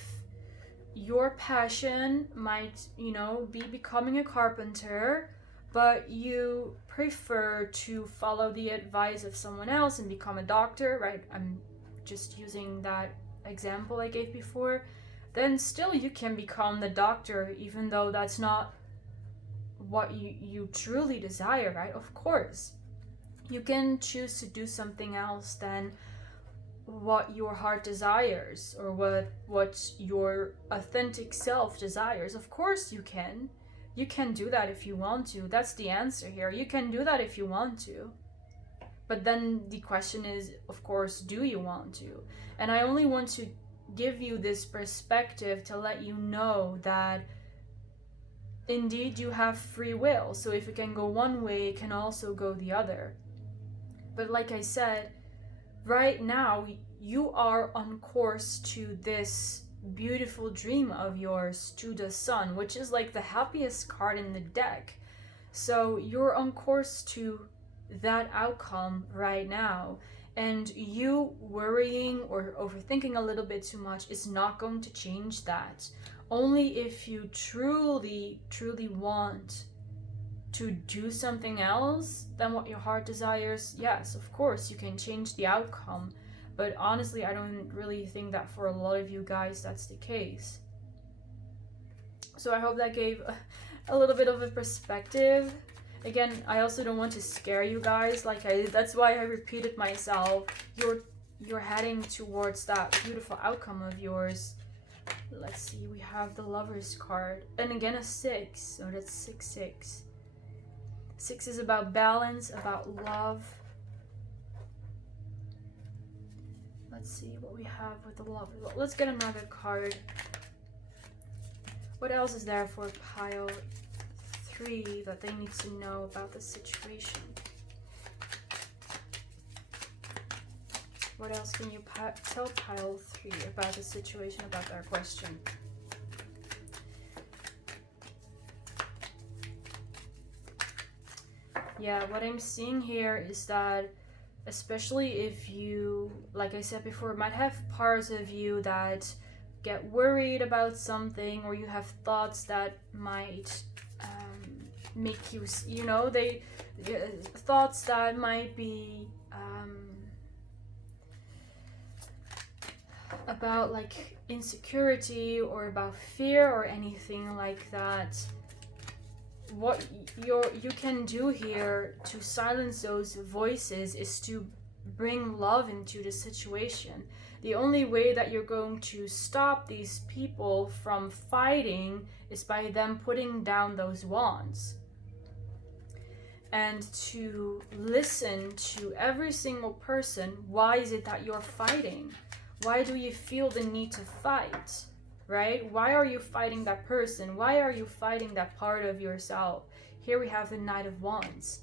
your passion might, you know, be becoming a carpenter, but you prefer to follow the advice of someone else and become a doctor, right? I'm just using that example I gave before. Then still you can become the doctor, even though that's not what you truly desire, right? Of course. You can choose to do something else than what your heart desires or what your authentic self desires. Of course you can. You can do that if you want to. That's the answer here. You can do that if you want to. But then the question is, of course, do you want to? And I only want to give you this perspective to let you know that indeed you have free will. So if it can go one way, it can also go the other. But like I said, right now you are on course to this beautiful dream of yours, to the sun, which is like the happiest card in the deck. So you're on course to that outcome right now. And you worrying or overthinking a little bit too much is not going to change that. Only if you truly, truly want to do something else than what your heart desires, yes, of course, you can change the outcome. But honestly, I don't really think that for a lot of you guys that's the case. So I hope that gave a little bit of a perspective. Again, I also don't want to scare you guys. That's why I repeated myself. You're heading towards that beautiful outcome of yours. Let's see, we have the Lover's card. And again, a 6. So that's 6, 6. 6 is about balance, about love. Let's see what we have with the Lover. Let's get another card. What else is there for pile 3 that they need to know about the situation? What else can you tell pile 3 about the situation, about their question? Yeah, what I'm seeing here is that, especially if you, like I said before, might have parts of you that get worried about something, or you have thoughts that might make you, you know, thoughts that might be about like insecurity or about fear or anything like that. What you can do here to silence those voices is to bring love into the situation. The only way that you're going to stop these people from fighting is by them putting down those wands. And to listen to every single person. Why is it that you're fighting? Why do you feel the need to fight? Right? Why are you fighting that person? Why are you fighting that part of yourself? Here we have the Knight of Wands.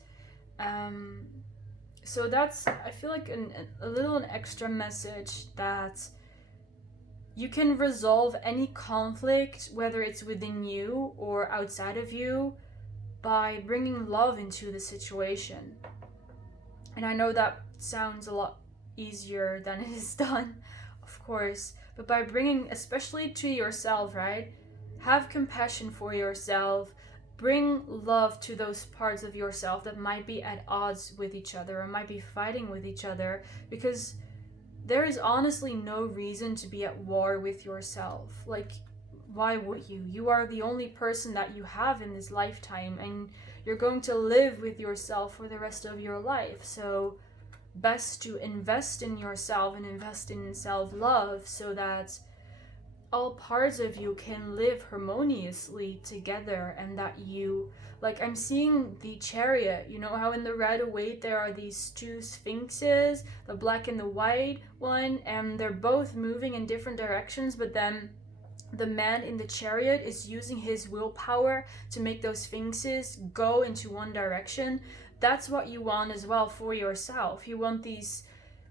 So that's, I feel like an extra message that you can resolve any conflict, whether it's within you or outside of you, by bringing love into the situation. And I know that sounds a lot easier than it is done, of course. But by bringing, especially to yourself, right? Have compassion for yourself. Bring love to those parts of yourself that might be at odds with each other or might be fighting with each other. Because there is honestly no reason to be at war with yourself. Like, why would you? You are the only person that you have in this lifetime, and you're going to live with yourself for the rest of your life. So best to invest in yourself and invest in self-love so that all parts of you can live harmoniously together, and that you, like, I'm seeing the Chariot. You know how in the Rider-Waite there are these two sphinxes, the black and the white one, and they're both moving in different directions, but then the man in the Chariot is using his willpower to make those sphinxes go into one direction. That's what you want as well for yourself. You want these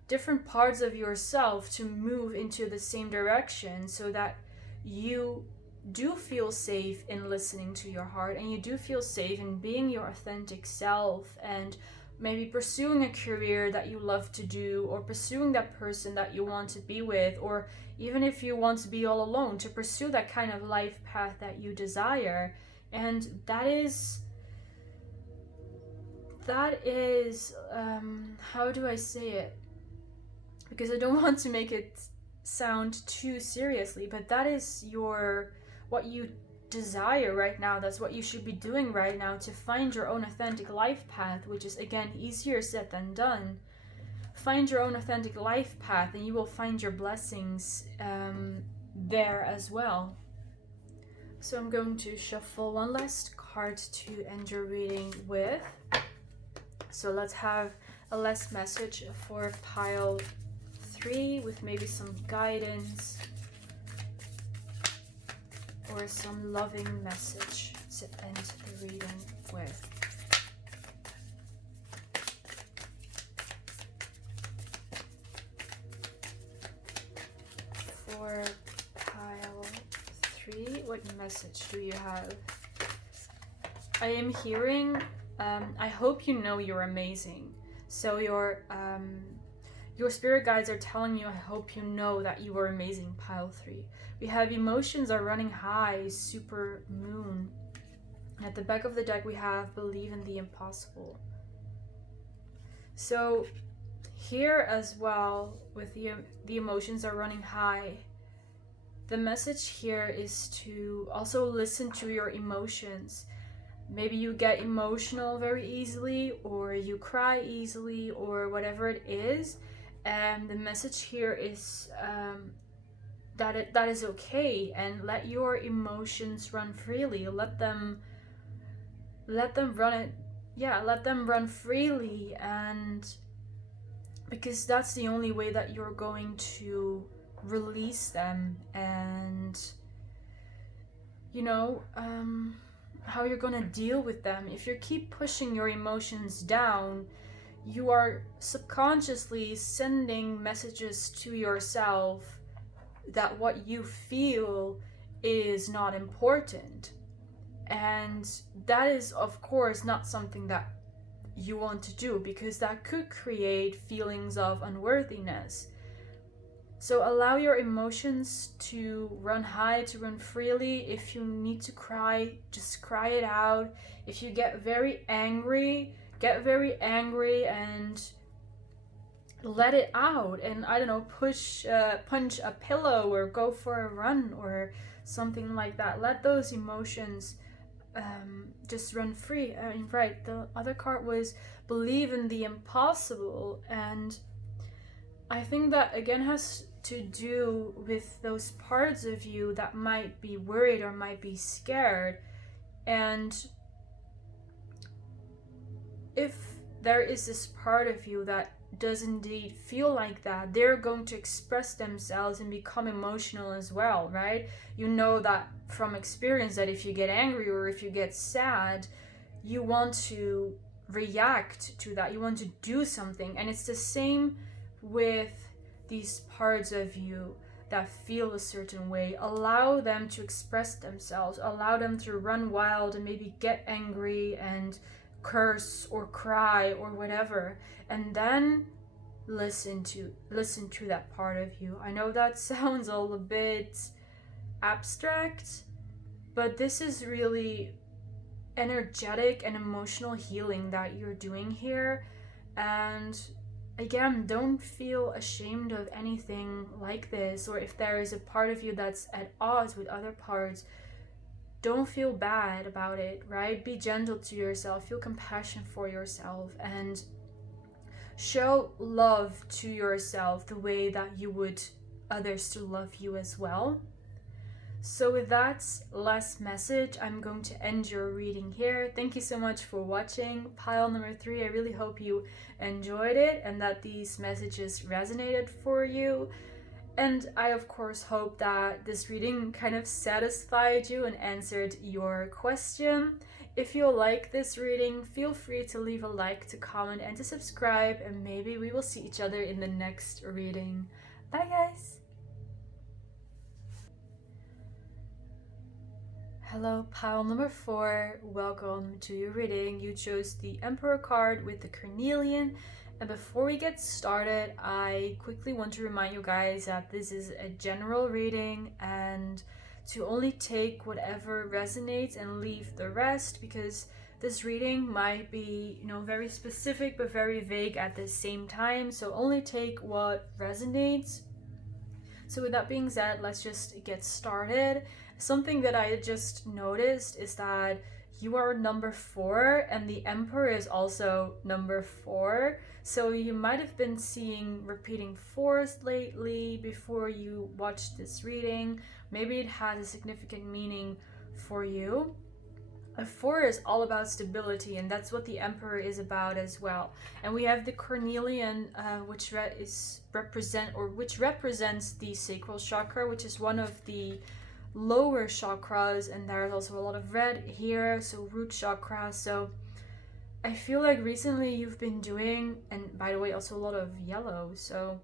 different parts of yourself to move into the same direction so that you do feel safe in listening to your heart, and you do feel safe in being your authentic self, and maybe pursuing a career that you love to do, or pursuing that person that you want to be with, or even if you want to be all alone, to pursue that kind of life path that you desire. And that is how do I say it, because I don't want to make it sound too seriously, but that is what you desire right now. That's what you should be doing right now, to find your own authentic life path, which is, again, easier said than done. Find your own authentic life path, and you will find your blessings there as well. So I'm going to shuffle one last card to end your reading with. So let's have a last message for pile 3 with maybe some guidance or some loving message to end the reading with. For pile 3, what message do you have? I am hearing, I hope you know you're amazing. So your spirit guides are telling you, I hope you know that you are amazing, pile 3. We have emotions are running high, super moon. At the back of the deck we have believe in the impossible. So here as well, with the emotions are running high, the message here is to also listen to your emotions. Maybe you get emotional very easily, or you cry easily, or whatever it is. And the message here is that is okay, and let your emotions run freely. Let them run it. Yeah, let them run freely, and because that's the only way that you're going to release them, and how you're gonna deal with them. If you keep pushing your emotions down, you are subconsciously sending messages to yourself that what you feel is not important. And that is, of course, not something that you want to do, because that could create feelings of unworthiness. So allow your emotions to run high, to run freely. If you need to cry, just cry it out. If you get very angry and let it out. And I don't know, punch a pillow or go for a run or something like that. Let those emotions just run free. Right, the other card was believe in the impossible, and I think that again has to do with those parts of you that might be worried or might be scared. And if there is this part of you that does indeed feel like that, they're going to express themselves and become emotional as well, right? You know that from experience that if you get angry or if you get sad, you want to react to that, you want to do something. And it's the same with these parts of you that feel a certain way. Allow them to express themselves, allow them to run wild and maybe get angry and curse or cry or whatever, and then listen to that part of you. I know that sounds all a bit abstract, but this is really energetic and emotional healing that you're doing here. And again, don't feel ashamed of anything like this, or if there is a part of you that's at odds with other parts, don't feel bad about it, right? Be gentle to yourself, feel compassion for yourself, and show love to yourself the way that you would others to love you as well. So with that last message, I'm going to end your reading here. Thank you so much for watching pile number 3. I really hope you enjoyed it and that these messages resonated for you. And I of course hope that this reading kind of satisfied you and answered your question. If you like this reading, feel free to leave a like, to comment, and to subscribe, and maybe we will see each other in the next reading. Bye guys! Hello, pile number 4. Welcome to your reading. You chose the Emperor card with the Carnelian. And before we get started, I quickly want to remind you guys that this is a general reading and to only take whatever resonates and leave the rest, because this reading might be, very specific but very vague at the same time. So only take what resonates. So with that being said, let's just get started. Something that I just noticed is that you are number 4 and the Emperor is also number 4. So you might have been seeing repeating 4s lately before you watched this reading. Maybe it has a significant meaning for you. A 4 is all about stability, and that's what the Emperor is about as well. And we have the Carnelian, which represents the sacral chakra, which is one of the lower chakras, and there's also a lot of red here, so root chakra. So I feel like recently you've been doing, and by the way also a lot of yellow, so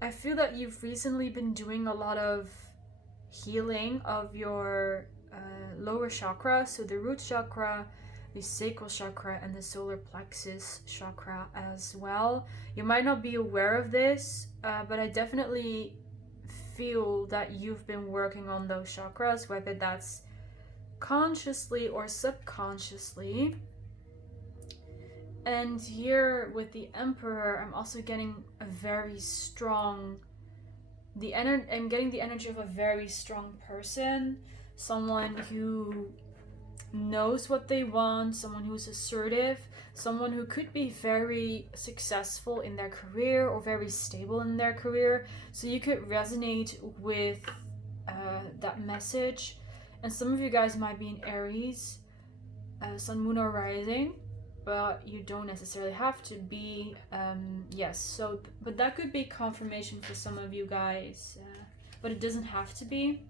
I feel that you've recently been doing a lot of healing of your lower chakra, so the root chakra, the sacral chakra, and the solar plexus chakra as well. You might not be aware of this, but I definitely feel that you've been working on those chakras, whether that's consciously or subconsciously. And here with the Emperor, I'm also getting a very strong I'm getting the energy of a very strong person, someone who knows what they want, someone who's assertive, someone who could be very successful in their career or very stable in their career. So you could resonate with that message. And some of you guys might be in Aries, Sun, Moon, or Rising, but you don't necessarily have to be. But that could be confirmation for some of you guys, but it doesn't have to be.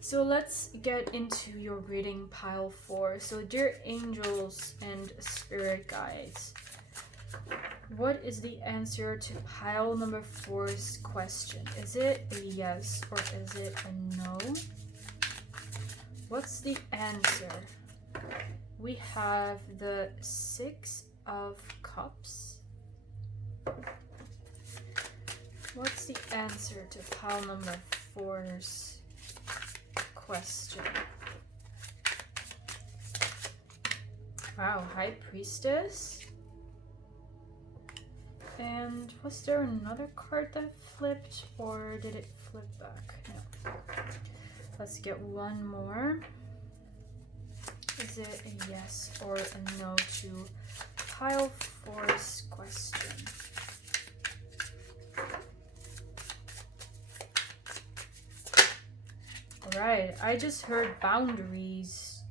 So let's get into your reading, pile 4. So dear angels and spirit guides, what is the answer to pile number 4's question? Is it a yes or is it a no? What's the answer? We have the 6 of Cups. What's the answer to pile number 4's question? Wow, High Priestess. And was there another card that flipped, or did it flip back? No. Let's get one more. Is it a yes or a no to pile 4's question? Alright, I just heard boundaries.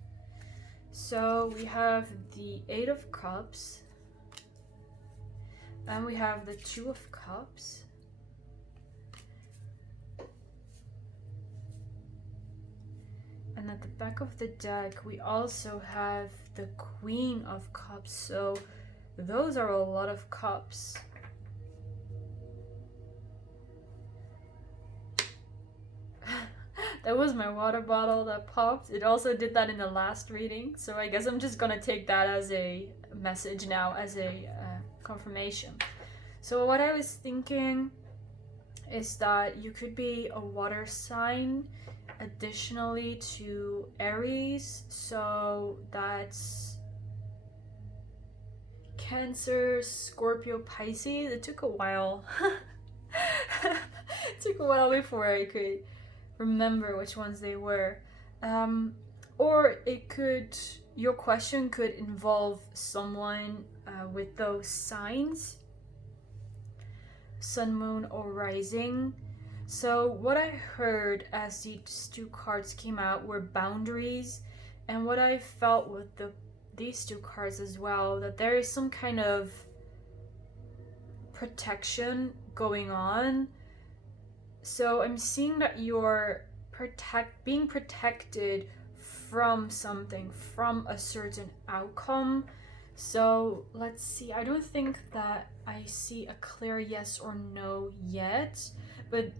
So we have the 8 of Cups. And we have the 2 of Cups. And at the back of the deck, we also have the Queen of Cups. So those are a lot of cups. That was my water bottle that popped. It also did that in the last reading. So I guess I'm just gonna take that as a message now, as a confirmation. So what I was thinking is that you could be a water sign additionally to Aries, so that's Cancer, Scorpio, Pisces. It took a while. It took a while before I could remember which ones they were. Or your question could involve someone with those signs, sun, moon, or rising. So what I heard as these two cards came out were boundaries, and what I felt with these two cards as well, that there is some kind of protection going on. So I'm seeing that you're being protected from something, from a certain outcome. So let's see. I don't think that I see a clear yes or no yet, but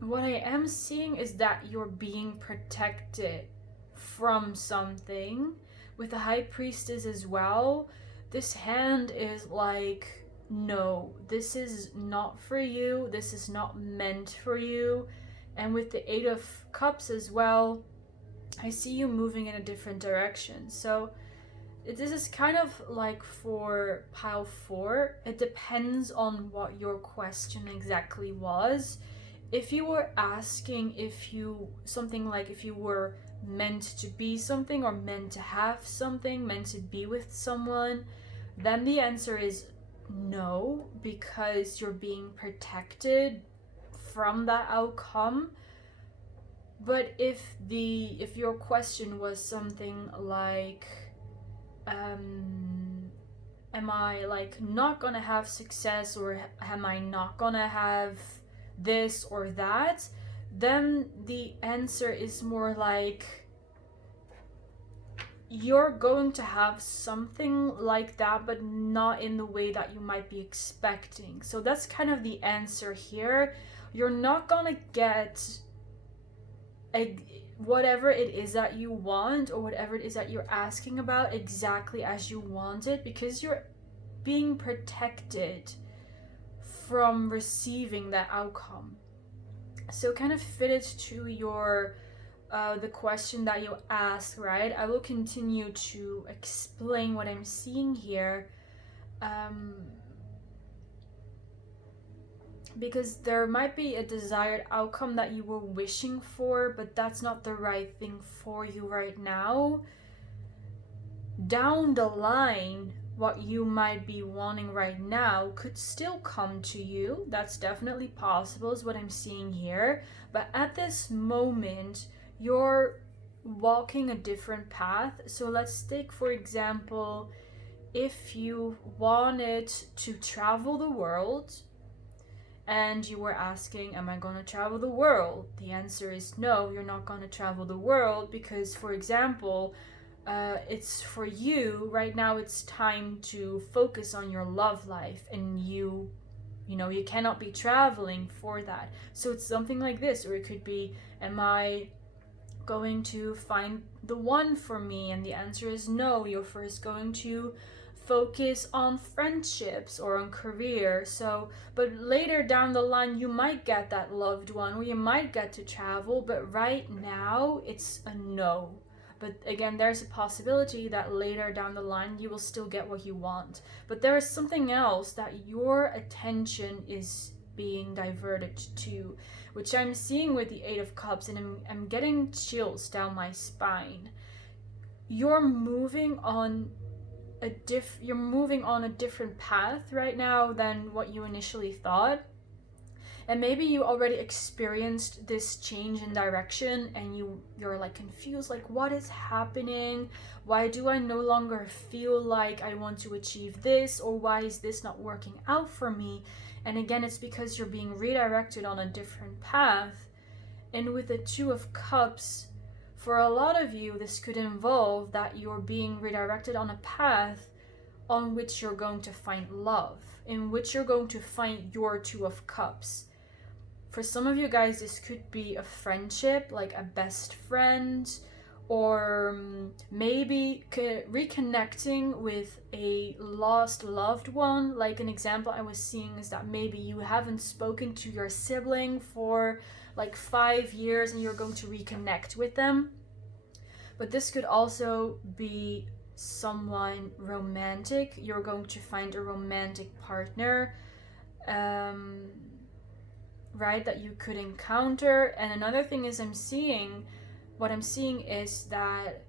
what I am seeing is that you're being protected from something. With the High Priestess as well, this hand is like, no, this is not for you, this is not meant for you. And with the Eight of Cups as well, I see you moving in a different direction. So this is kind of like for pile 4. It depends on what your question exactly was. If you were asking if you were meant to be something, or meant to have something, meant to be with someone, then the answer is no, because you're being protected from that outcome. But if your question was something like, am I like not gonna have success, or am I not gonna have this or that, then the answer is more like, you're going to have something like that, but not in the way that you might be expecting. So that's kind of the answer here. You're not gonna get whatever it is that you want, or whatever it is that you're asking about, exactly as you want it, because you're being protected from receiving that outcome. So kind of fit it to your the question that you asked, right? I will continue to explain what I'm seeing here, because there might be a desired outcome that you were wishing for, but that's not the right thing for you right now. Down the line, what you might be wanting right now could still come to you. That's definitely possible, is what I'm seeing here. But at this moment, you're walking a different path. So let's take, for example, if you wanted to travel the world, and you were asking, am I going to travel the world? The answer is no, you're not going to travel the world, because, for example, it's for you right now, it's time to focus on your love life, and you cannot be traveling for that. So it's something like this, or it could be, am I going to find the one for me? And the answer is no, you're first going to focus on friendships or on career. So, but later down the line, you might get that loved one, or you might get to travel, but right now it's a no. But again, there's a possibility that later down the line you will still get what you want. But there is something else that your attention is being diverted to, which I'm seeing with the Eight of Cups, and I'm getting chills down my spine. You're moving on a different path right now than what you initially thought. And maybe you already experienced this change in direction, and you're like confused, like, what is happening? Why do I no longer feel like I want to achieve this? Or why is this not working out for me? And again, it's because you're being redirected on a different path. And with the Two of Cups, for a lot of you, this could involve that you're being redirected on a path on which you're going to find love, in which you're going to find your Two of Cups. For some of you guys, this could be a friendship, like a best friend, or maybe reconnecting with a lost loved one. Like an example I was seeing is that maybe you haven't spoken to your sibling for like 5 years, and you're going to reconnect with them. But this could also be someone romantic. You're going to find a romantic partner. right, that you could encounter. And another thing is what I'm seeing is that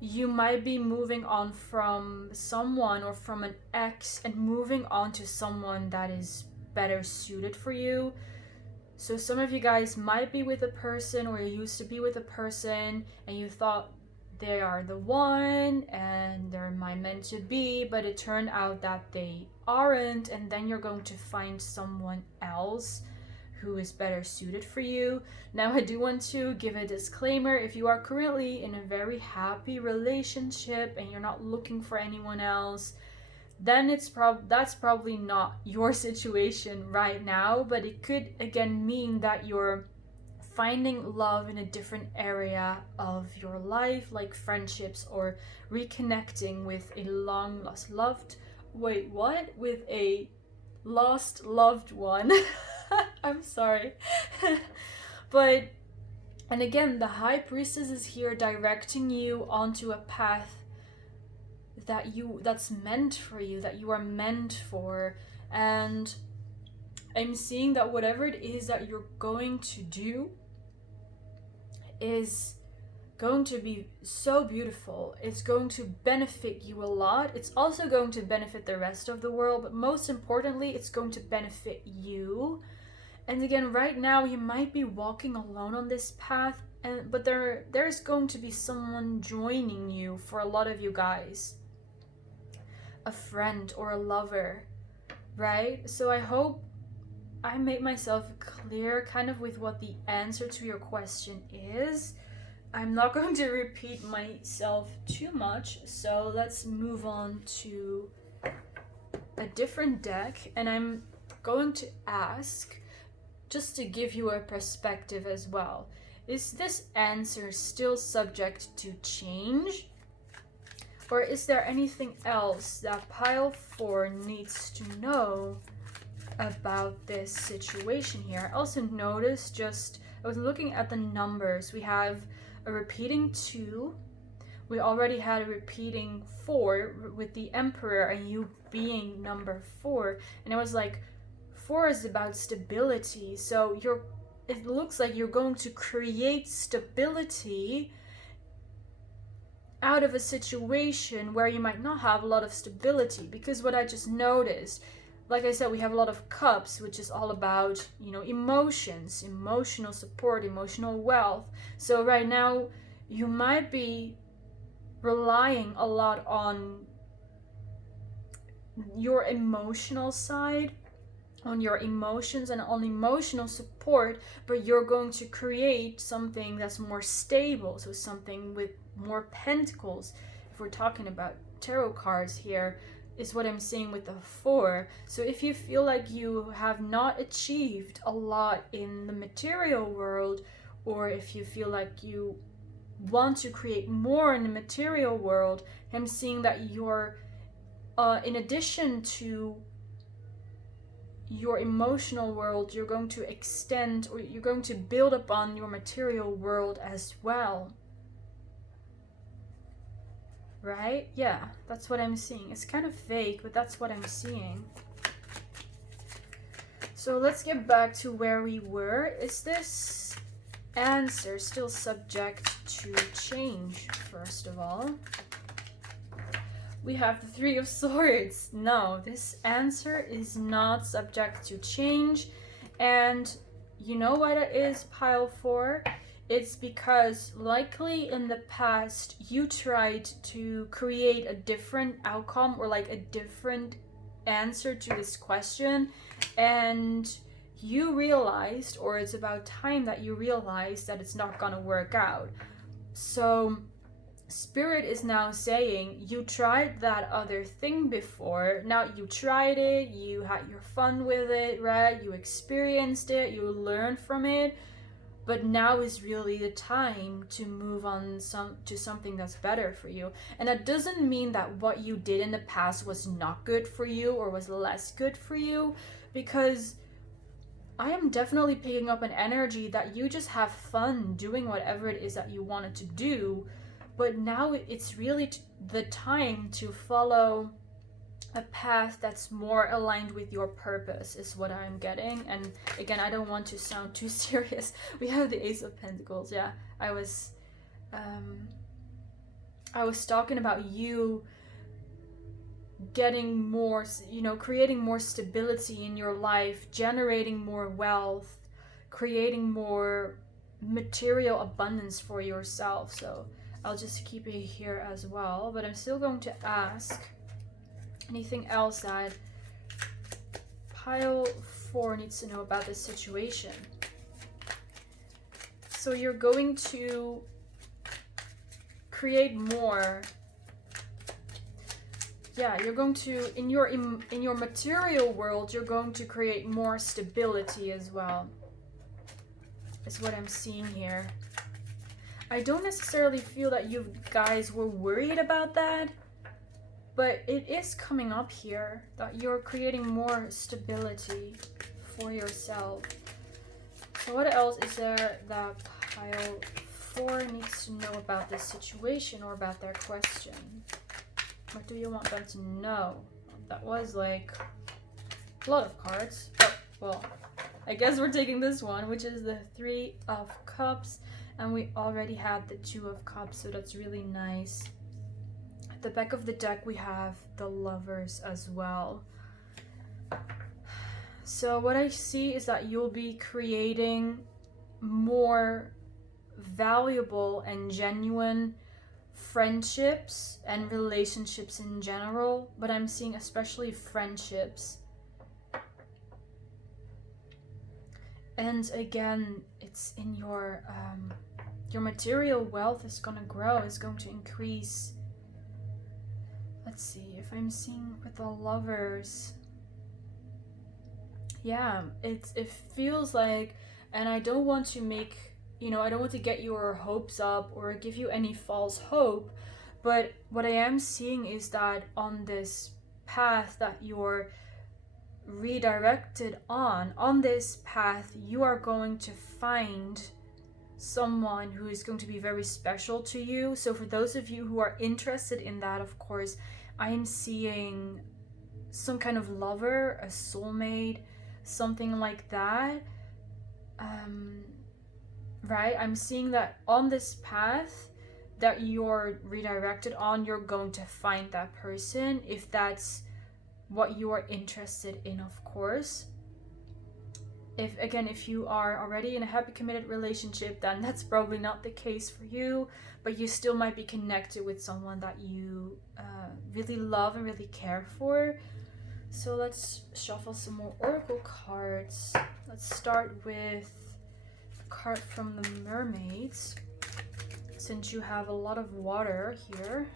you might be moving on from someone or from an ex and moving on to someone that is better suited for you. So some of you guys might be with a person, or you used to be with a person and you thought they are the one and they're my meant to be, but it turned out that they aren't, and then you're going to find someone else who is better suited for you. Now, I do want to give a disclaimer. If you are currently in a very happy relationship and you're not looking for anyone else, then that's probably not your situation right now, but it could again mean that you're finding love in a different area of your life, like friendships, or reconnecting with a long lost loved with a lost loved one. I'm sorry. But, and again, the High Priestess is here directing you onto a path that's meant for you, that you are meant for. And I'm seeing that whatever it is that you're going to do is going to be so beautiful. It's going to benefit you a lot. It's also going to benefit the rest of the world, but most importantly, it's going to benefit you. And again, right now you might be walking alone on this path, but there's going to be someone joining you. For a lot of you guys, a friend or a lover, right? So I hope I made myself clear kind of with what the answer to your question is. I'm not going to repeat myself too much, so let's move on to a different deck. And I'm going to ask, just to give you a perspective as well, is this answer still subject to change? Or is there anything else that pile 4 needs to know about this situation here? I also noticed, I was looking at the numbers. We have a repeating 2. We already had a repeating 4 with the Emperor and you being number 4. And I was like, 4 is about stability. So it looks like you're going to create stability out of a situation where you might not have a lot of stability. Because what I just noticed, like I said, we have a lot of cups, which is all about, emotions, emotional support, emotional wealth. So right now, you might be relying a lot on your emotional side, on your emotions and on emotional support, but you're going to create something that's more stable. So something with more pentacles, if we're talking about tarot cards here, is what I'm seeing with the 4. So if you feel like you have not achieved a lot in the material world, or if you feel like you want to create more in the material world, I'm seeing that you're, in addition to your emotional world, you're going to extend, or you're going to build upon your material world as well. Right? Yeah, that's what I'm seeing. It's kind of fake, but that's what I'm seeing. So let's get back to where we were. Is this answer still subject to change, first of all? We have the 3 of Swords. No, this answer is not subject to change. And you know what it is, pile 4? It's because likely in the past you tried to create a different outcome, or like a different answer to this question, and you realized, or it's about time that you realized, that it's not gonna work out. So Spirit is now saying, you tried that other thing before. Now you tried it, you had your fun with it, right? You experienced it, you learned from it. But now is really the time to move on to something that's better for you. And that doesn't mean that what you did in the past was not good for you or was less good for you, because I am definitely picking up an energy that you just have fun doing whatever it is that you wanted to do. But now it's really the time to follow a path that's more aligned with your purpose is what I'm getting. And again, I don't want to sound too serious. We have the Ace of Pentacles. Yeah, I was talking about you getting more, you know, creating more stability in your life, generating more wealth, creating more material abundance for yourself. So I'll just keep it here as well, but I'm still going to ask anything else that pile 4 needs to know about this situation. So you're going to create more. Yeah, you're going to, in your material world, you're going to create more stability as well. Is what I'm seeing here. I don't necessarily feel that you guys were worried about that, but it is coming up here that you're creating more stability for yourself. So what else is there that pile 4 needs to know about this situation or about their question? What do you want them to know? That was like a lot of cards. Oh, well, I guess we're taking this one, which is the 3 of Cups. And we already had the 2 of Cups, so that's really nice. At the back of the deck, we have the Lovers as well. So what I see is that you'll be creating more valuable and genuine friendships and relationships in general, but I'm seeing especially friendships. And again, it's in your material wealth is going to grow, is going to increase. Let's see if I'm seeing with the Lovers. Yeah, it feels like, and I don't want to make, you know, I don't want to get your hopes up or give you any false hope, but what I am seeing is that on this path that you're redirected on this path, you are going to find someone who is going to be very special to you. So for those of you who are interested in that, of course, I am seeing some kind of lover, a soulmate, something like that. Right? I'm seeing that on this path that you're redirected on, you're going to find that person, if that's what you are interested in, of course. If you are already in a happy committed relationship, then that's probably not the case for you, but you still might be connected with someone that you really love and really care for. So let's shuffle some more oracle cards. Let's start with a card from the Mermaids, since you have a lot of water here.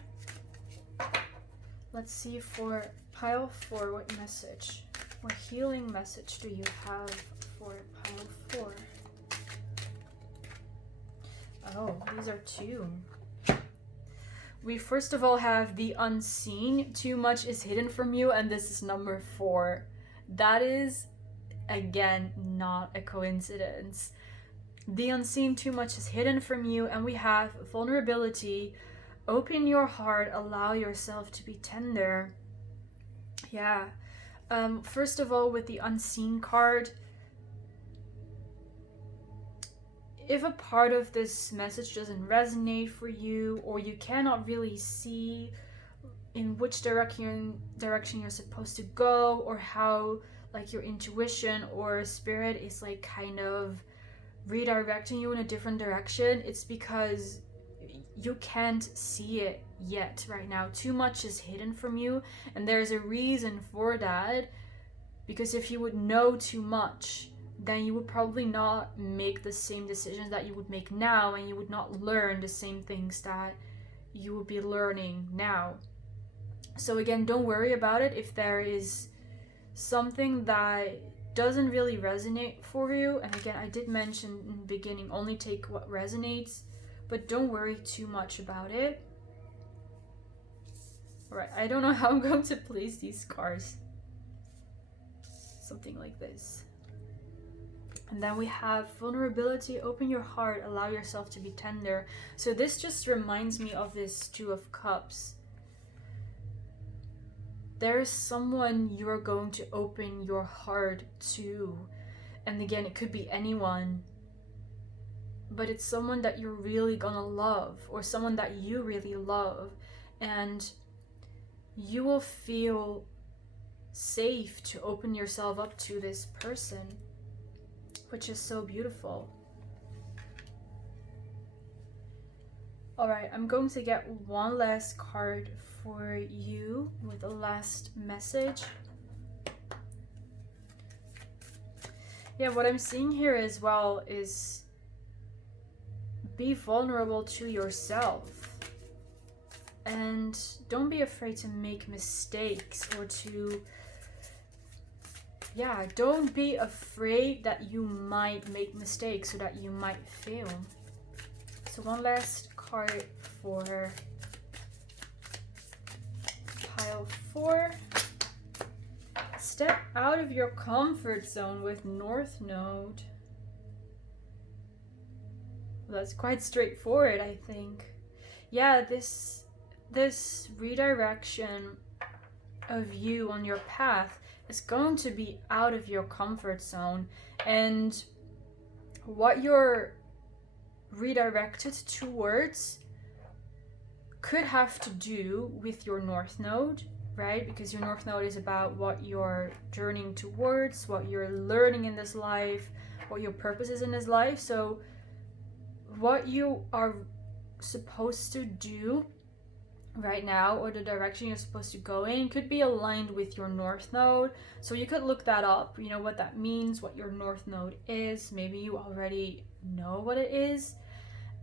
Let's see for pile 4, what message, what healing message do you have for pile 4? Oh, these are 2. We first of all have the unseen. Too much is hidden from you, and this is number 4. That is, again, not a coincidence. The unseen, too much is hidden from you, and we have vulnerability. Open your heart, allow yourself to be tender. Yeah. First of all, with the unseen card, if a part of this message doesn't resonate for you, or you cannot really see in which direction you're supposed to go, or how like your intuition or spirit is like kind of redirecting you in a different direction, it's because you can't see it yet right now. Too much is hidden from you, and there's a reason for that, because if you would know too much, then you would probably not make the same decisions that you would make now, and you would not learn the same things that you would be learning now. So again, don't worry about it if there is something that doesn't really resonate for you. And again, I did mention in the beginning, only take what resonates, but don't worry too much about it. Alright, I don't know how I'm going to place these cards. Something like this. And then we have vulnerability, open your heart, allow yourself to be tender. So this just reminds me of this 2 of Cups. there's someone you're going to open your heart to. And again, it could be anyone, but it's someone that you're really gonna love, or someone that you really love, and you will feel safe to open yourself up to this person, which is so beautiful. Alright, I'm going to get one last card for you with a last message. Yeah, what I'm seeing here as well is be vulnerable to yourself. And don't be afraid to make mistakes, or to, yeah, don't be afraid that you might make mistakes or that you might fail. So one last card for pile 4. Step out of your comfort zone with North Node. Well, that's quite straightforward, I think. Yeah, this redirection of you on your path is going to be out of your comfort zone, and what you're redirected towards could have to do with your North Node, right? Because your North Node is about what you're journeying towards, what you're learning in this life, what your purpose is in this life. So what you are supposed to do right now, or the direction you're supposed to go in, could be aligned with your North Node. So you could look that up, you know, what that means, what your North Node is. Maybe you already know what it is.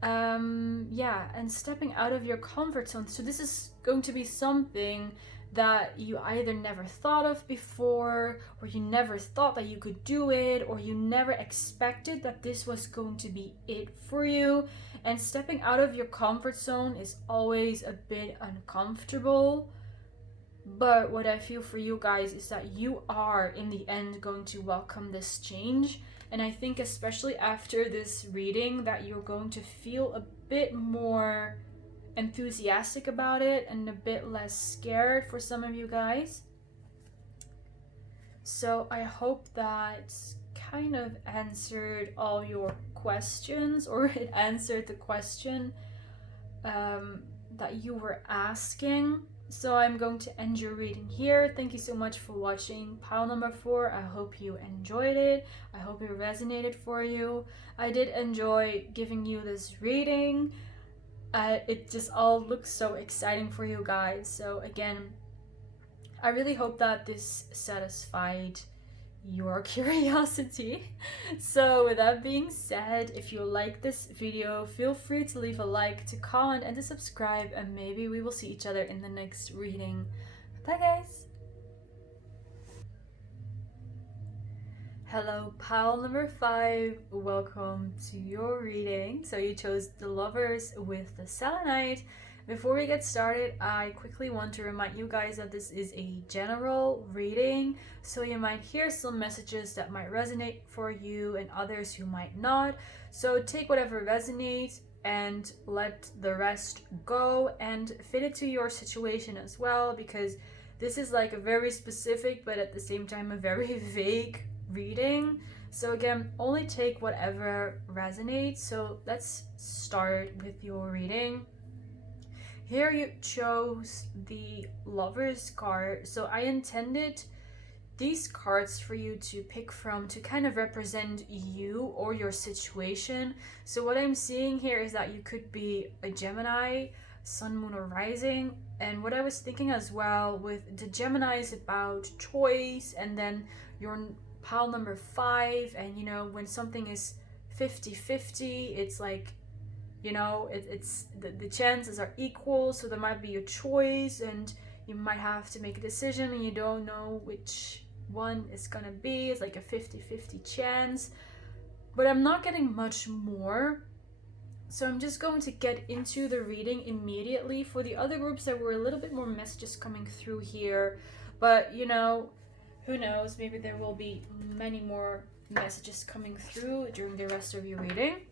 Yeah, and stepping out of your comfort zone. So this is going to be something that you either never thought of before, or you never thought that you could do it, or you never expected that this was going to be it for you. And stepping out of your comfort zone is always a bit uncomfortable. But what I feel for you guys is that you are, in the end, going to welcome this change. And I think especially after this reading that you're going to feel a bit more enthusiastic about it and a bit less scared for some of you guys. So I hope that kind of answered all your questions, or it answered the question that you were asking. So I'm going to end your reading here. Thank you so much for watching pile number 4. I hope you enjoyed it. I hope it resonated for you. I did enjoy giving you this reading. It just all looks so exciting for you guys. So again, I really hope that this satisfied your curiosity. So with that being said, if you like this video, feel free to leave a like, to comment, and to subscribe, and maybe we will see each other in the next reading. Bye guys! Hello, pile number 5. Welcome to your reading. So you chose the Lovers with the Selenite. Before we get started, I quickly want to remind you guys that this is a general reading, so you might hear some messages that might resonate for you and others who might not. So take whatever resonates and let the rest go, and fit it to your situation as well, because this is like a very specific but at the same time a very vague reading. So again, only take whatever resonates. So let's start with your reading. Here you chose the Lovers card. So I intended these cards for you to pick from to kind of represent you or your situation. So what I'm seeing here is that you could be a Gemini, Sun, Moon, or Rising. And what I was thinking as well with the Gemini is about choice, and then your pile number 5, and you know, when something is 50-50, it's like, you know, it's the chances are equal, so there might be a choice and you might have to make a decision and you don't know which one is gonna be. It's like a 50-50 chance, but I'm not getting much more, so I'm just going to get into the reading immediately. For the other groups, there were a little bit more messages coming through here, but you know, who knows, maybe there will be many more messages coming through during the rest of your reading.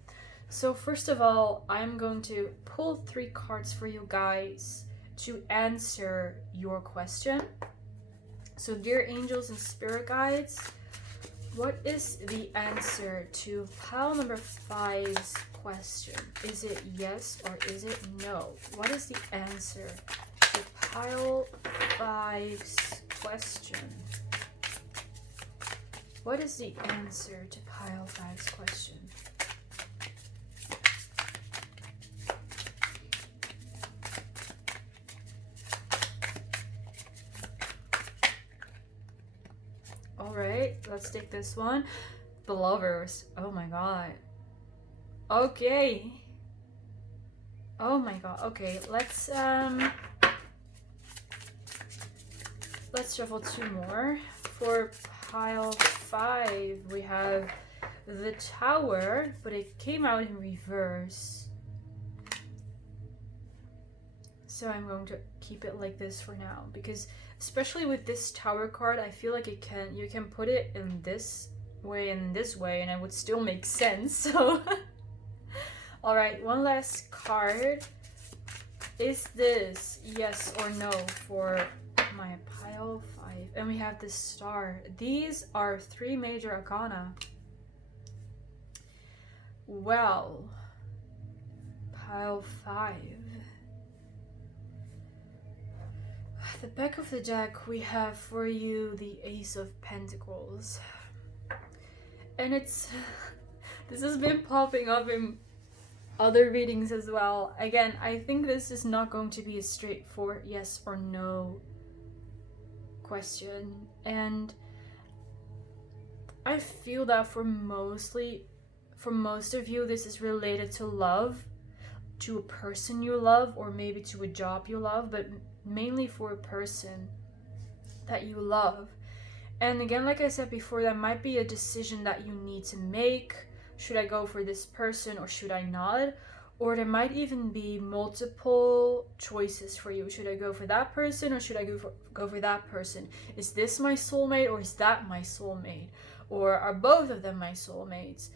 So first of all, I'm going to pull 3 cards for you guys to answer your question. So dear angels and spirit guides, what is the answer to pile number 5's question? Is it yes or is it no? What is the answer to pile 5's question? What is the answer to pile 5's question? Alright, let's take this one. The Lovers. Oh my god. Okay. Oh my god. Okay, let's shuffle 2 more. For pile 5, we have the Tower, but it came out in reverse. So I'm going to keep it like this for now, because especially with this Tower card, I feel like you can put it in this way and this way, and it would still make sense. So, all right, one last card. Is this yes or no for my pile 5? And we have the Star. These are 3 major arcana. Well, pile 5. The back of the deck, we have for you the Ace of Pentacles. And it's... this has been popping up in other readings as well. Again, I think this is not going to be a straightforward yes or no question. And I feel that for most of you, this is related to love, to a person you love, or maybe to a job you love, but mainly for a person that you love. And again, like I said before, that might be a decision that you need to make. Should I go for this person or should I not? Or there might even be multiple choices for you. Should I go for that person or should I go for that person? Is this my soulmate or is that my soulmate? Or are both of them my soulmates?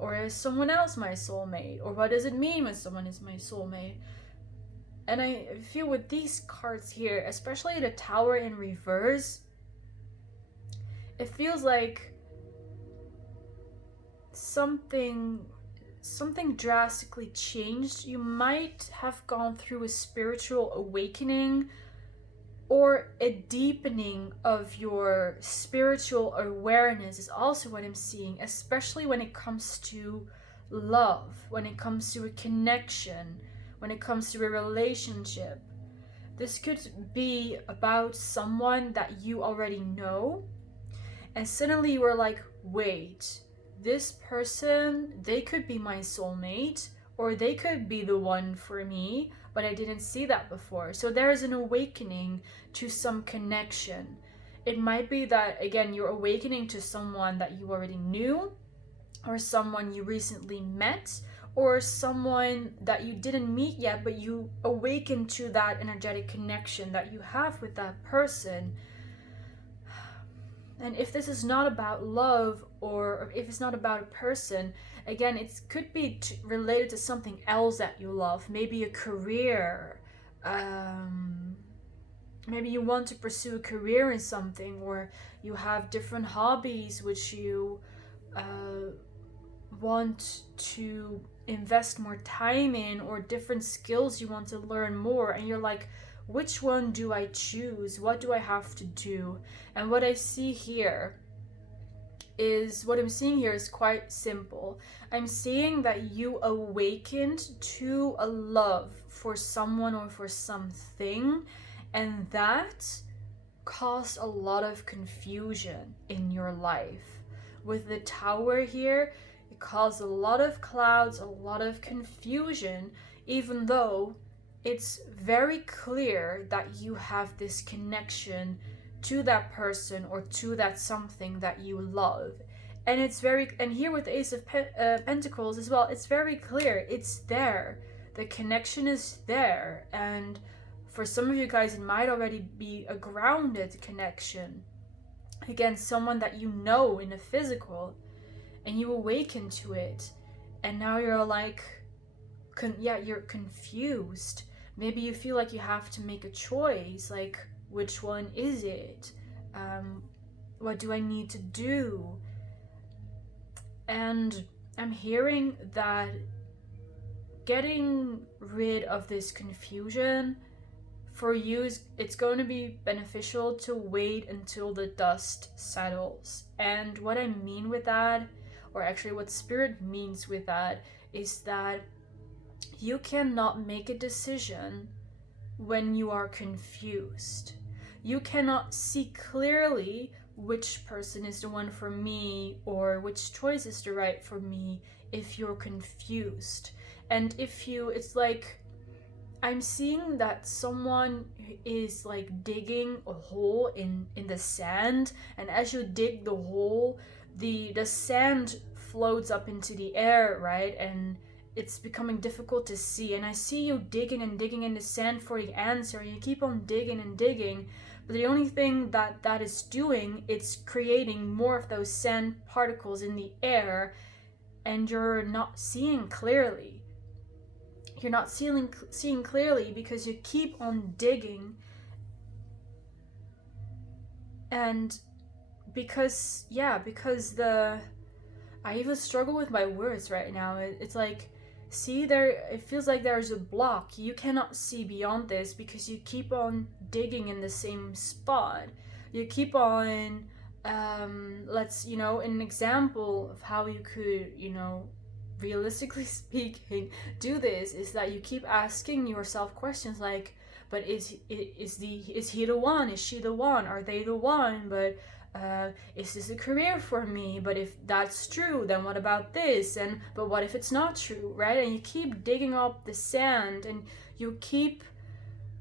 Or is someone else my soulmate? Or what does it mean when someone is my soulmate? And I feel with these cards here, especially the Tower in reverse, it feels like something drastically changed. You might have gone through a spiritual awakening or a deepening of your spiritual awareness is also what I'm seeing, especially when it comes to love, when it comes to a connection, when it comes to a relationship. This could be about someone that you already know, and suddenly you are like, wait, this person, they could be my soulmate, or they could be the one for me, but I didn't see that before. So there is an awakening to some connection. It might be that, again, you're awakening to someone that you already knew, or someone you recently met, or someone that you didn't meet yet, but you awaken to that energetic connection that you have with that person. And if this is not about love, or if it's not about a person, again, it could be related to something else that you love. Maybe a career. Maybe you want to pursue a career in something, or you have different hobbies which you want to invest more time in, or different skills you want to learn more, and you're like, which one do I choose? What do I have to do? And what I'm seeing here is quite simple. I'm seeing that you awakened to a love for someone or for something, and that caused a lot of confusion in your life. With the Tower here, it caused a lot of clouds, a lot of confusion, even though it's very clear that you have this connection to that person or to that something that you love. And and here with the Ace of Pentacles as well, it's very clear, it's there. The connection is there. And for some of you guys, it might already be a grounded connection. Again, someone that you know in a physical, and you awaken to it. And now you're like, you're confused. Maybe you feel like you have to make a choice. Like, Which one is it? What do I need to do? And I'm hearing that getting rid of this confusion, for you, it's going to be beneficial to wait until the dust settles. And what I mean with that, or actually what Spirit means with that, is that you cannot make a decision when you are confused. You cannot see clearly which person is the one for me or which choice is the right for me if you're confused. And it's like, I'm seeing that someone is like digging a hole in the sand, and as you dig the hole, the sand floats up into the air, right? And it's becoming difficult to see. And I see you digging and digging in the sand for the answer, and you keep on digging and digging. But the only thing that is doing, it's creating more of those sand particles in the air, and you're not seeing clearly. You're not seeing clearly because you keep on digging. And because I even struggle with my words right now. It's like, see, it feels like there's a block. You cannot see beyond this because you keep on digging in the same spot. You keep on, an example of how you could, realistically speaking, do this is that you keep asking yourself questions like, but is he the one? Is she the one? Are they the one? But is this a career for me? But if that's true, then what about this? But what if it's not true, right? And you keep digging up the sand, and you keep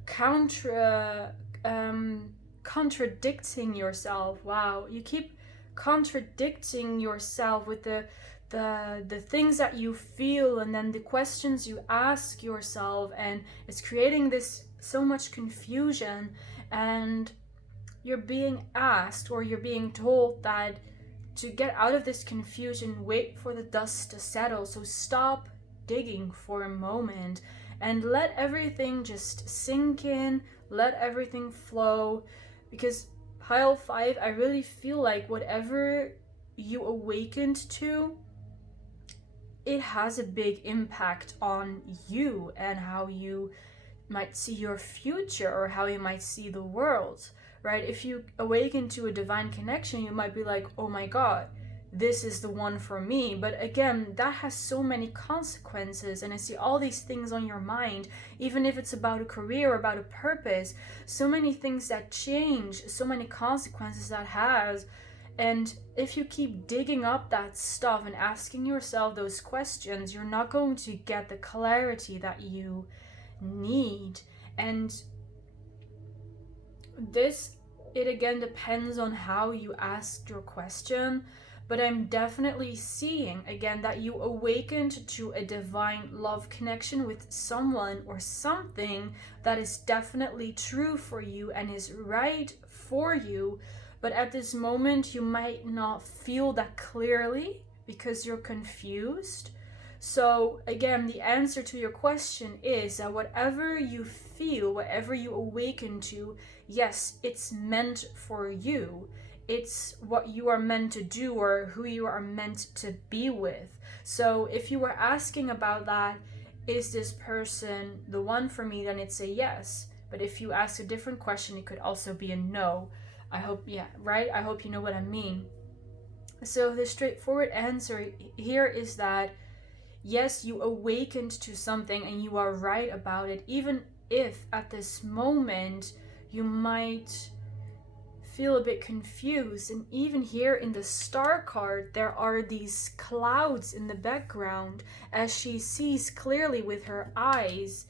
contradicting yourself. Wow, you keep contradicting yourself with the things that you feel, and then the questions you ask yourself, and it's creating this so much confusion. And you're being asked, or you're being told, that to get out of this confusion, wait for the dust to settle. So stop digging for a moment and let everything just sink in, let everything flow. Because pile 5, I really feel like whatever you awakened to, it has a big impact on you and how you might see your future, or how you might see the world, right? If you awaken to a divine connection, you might be like, oh my god, this is the one for me. But again, that has so many consequences, and I see all these things on your mind, even if it's about a career, about a purpose, so many things that change, so many consequences that has. And if you keep digging up that stuff and asking yourself those questions, you're not going to get the clarity that you need. And it again depends on how you asked your question, but I'm definitely seeing again that you awakened to a divine love connection with someone or something that is definitely true for you and is right for you. But at this moment, you might not feel that clearly because you're confused. So again, the answer to your question is that whatever you feel, whatever you awaken to, yes, it's meant for you. It's what you are meant to do, or who you are meant to be with. So if you were asking about that, is this person the one for me, then it's a yes. But if you ask a different question, it could also be a no. I hope you know what I mean. So the straightforward answer here is that yes, you awakened to something and you are right about it, even if at this moment you might feel a bit confused. And even here in the star card, there are these clouds in the background as she sees clearly with her eyes.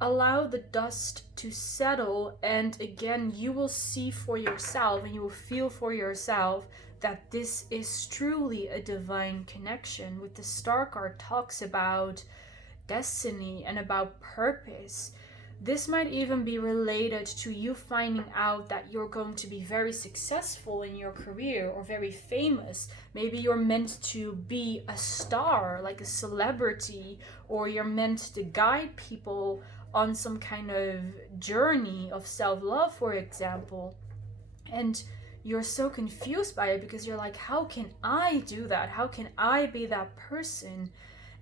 Allow the dust to settle, and again, you will see for yourself and you will feel for yourself that this is truly a divine connection. With the star card talks about destiny and about purpose. This might even be related to you finding out that you're going to be very successful in your career or very famous. Maybe you're meant to be a star, like a celebrity, or you're meant to guide people on some kind of journey of self-love, for example, and you're so confused by it because you're like, how can I do that? How can I be that person?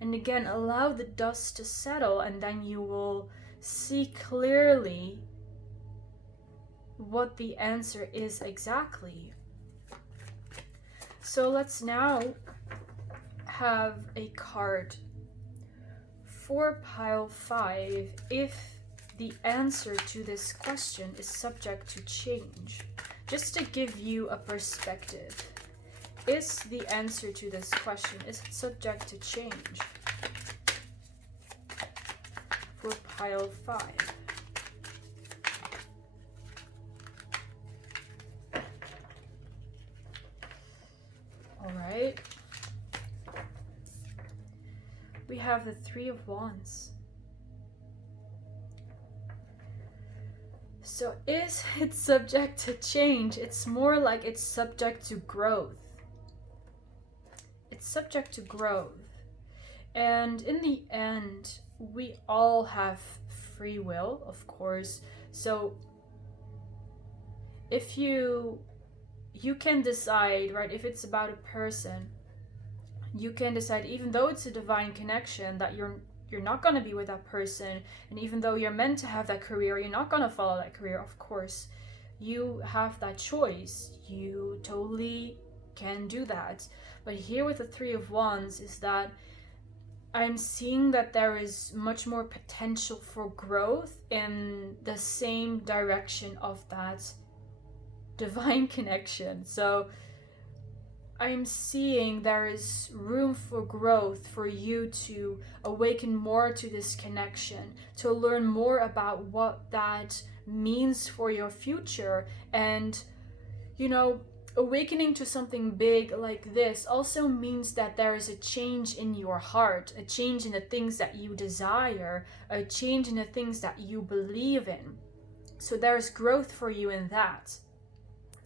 And again, allow the dust to settle, and then you will see clearly what the answer is exactly. So let's now have a card for pile 5 if the answer to this question is subject to change. Just to give you a perspective. Is the answer to this question, is it subject to change? For pile 5. Alright. We have the 3 of Wands. So is it subject to change? It's more like it's subject to growth. It's subject to growth. And in the end, we all have free will, of course. So if you can decide, right, if it's about a person, you can decide, even though it's a divine connection, that you're not going to be with that person, and even though you're meant to have that career, you're not going to follow that career. Of course, you have that choice. You totally can do that. But here with the 3 of Wands is that I'm seeing that there is much more potential for growth in the same direction of that divine connection. So I'm seeing there is room for growth for you to awaken more to this connection, to learn more about what that means for your future. And, you know, awakening to something big like this also means that there is a change in your heart, a change in the things that you desire, a change in the things that you believe in. So there's growth for you in that.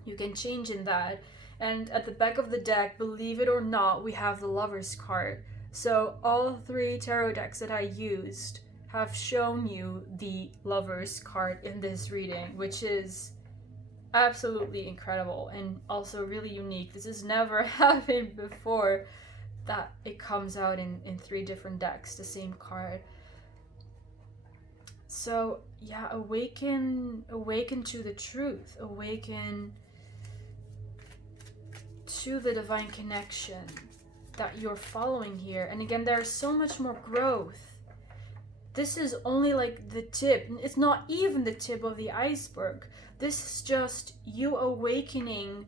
You can change in that. And at the back of the deck, believe it or not, we have the Lover's card. So all 3 tarot decks that I used have shown you the Lover's card in this reading, which is absolutely incredible and also really unique. This has never happened before, that it comes out in 3 different decks, the same card. So yeah, awaken to the truth, awaken to the divine connection that you're following here. And again, there's so much more growth. This is only like the tip. It's not even the tip of the iceberg. This is just you awakening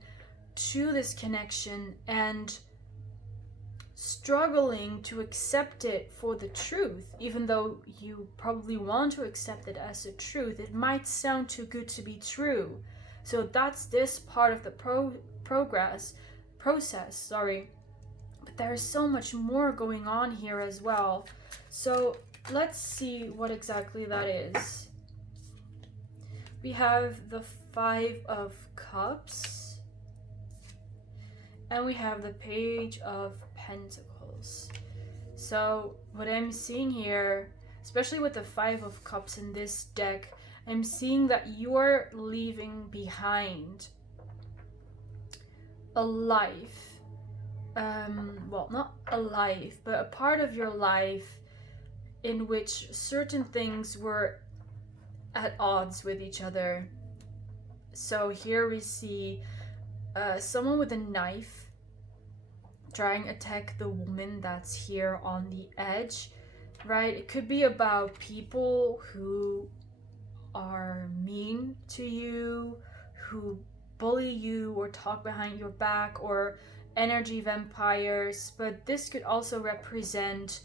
to this connection and struggling to accept it for the truth. Even though you probably want to accept it as the truth, it might sound too good to be true. So that's this part of the process, but there is so much more going on here as well. So let's see what exactly that is. We have the 5 of Cups, and we have the Page of Pentacles. So what I'm seeing here, especially with the 5 of Cups in this deck, I'm seeing that you're leaving behind a life, well, not a life, but a part of your life in which certain things were at odds with each other. So here we see someone with a knife trying to attack the woman that's here on the edge, right? It could be about people who are mean to you, who bully you or talk behind your back, or energy vampires. But this could also represent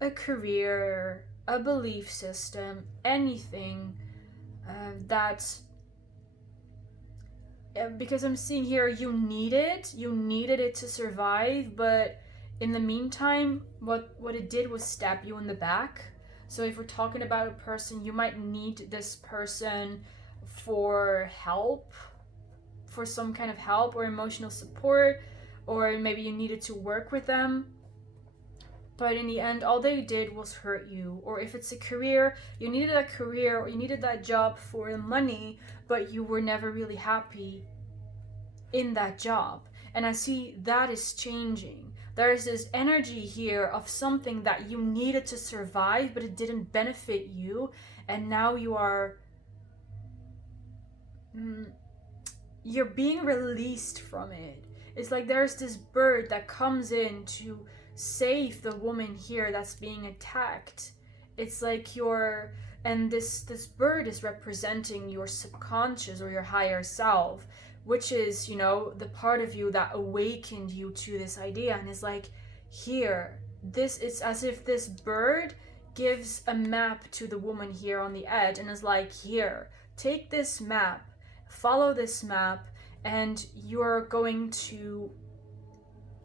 a career, a belief system, anything that, because I'm seeing here you needed it to survive, but in the meantime what it did was stab you in the back. So if we're talking about a person, you might need this person for help, for some kind of help or emotional support, or maybe you needed to work with them. but in the end, all they did was hurt you. Or if it's a career, you needed that career or you needed that job for the money, but you were never really happy in that job. And I see that is changing. There is this energy here of something that you needed to survive, but it didn't benefit you. And now you're being released from it. It's like there's this bird that comes in to save the woman here that's being attacked. It's like and this bird is representing your subconscious or your higher self, which is, you know, the part of you that awakened you to this idea. And is like, here, it's as if this bird gives a map to the woman here on the edge and is like, here, take this map, follow this map, and you're going to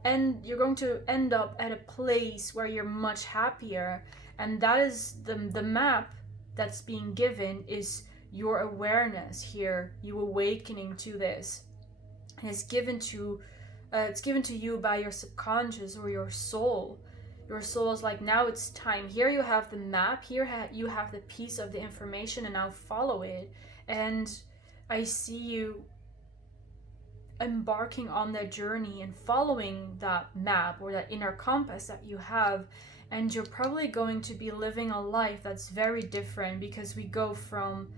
end up at a place where you're much happier. And that is the map that's being given is your awareness here, you awakening to this. And it's given to you by your subconscious or your soul. Your soul is like, now it's time. Here you have the map, here you have the piece of the information, and now follow it. And I see you embarking on that journey and following that map or that inner compass that you have. And you're probably going to be living a life that's very different, because we go from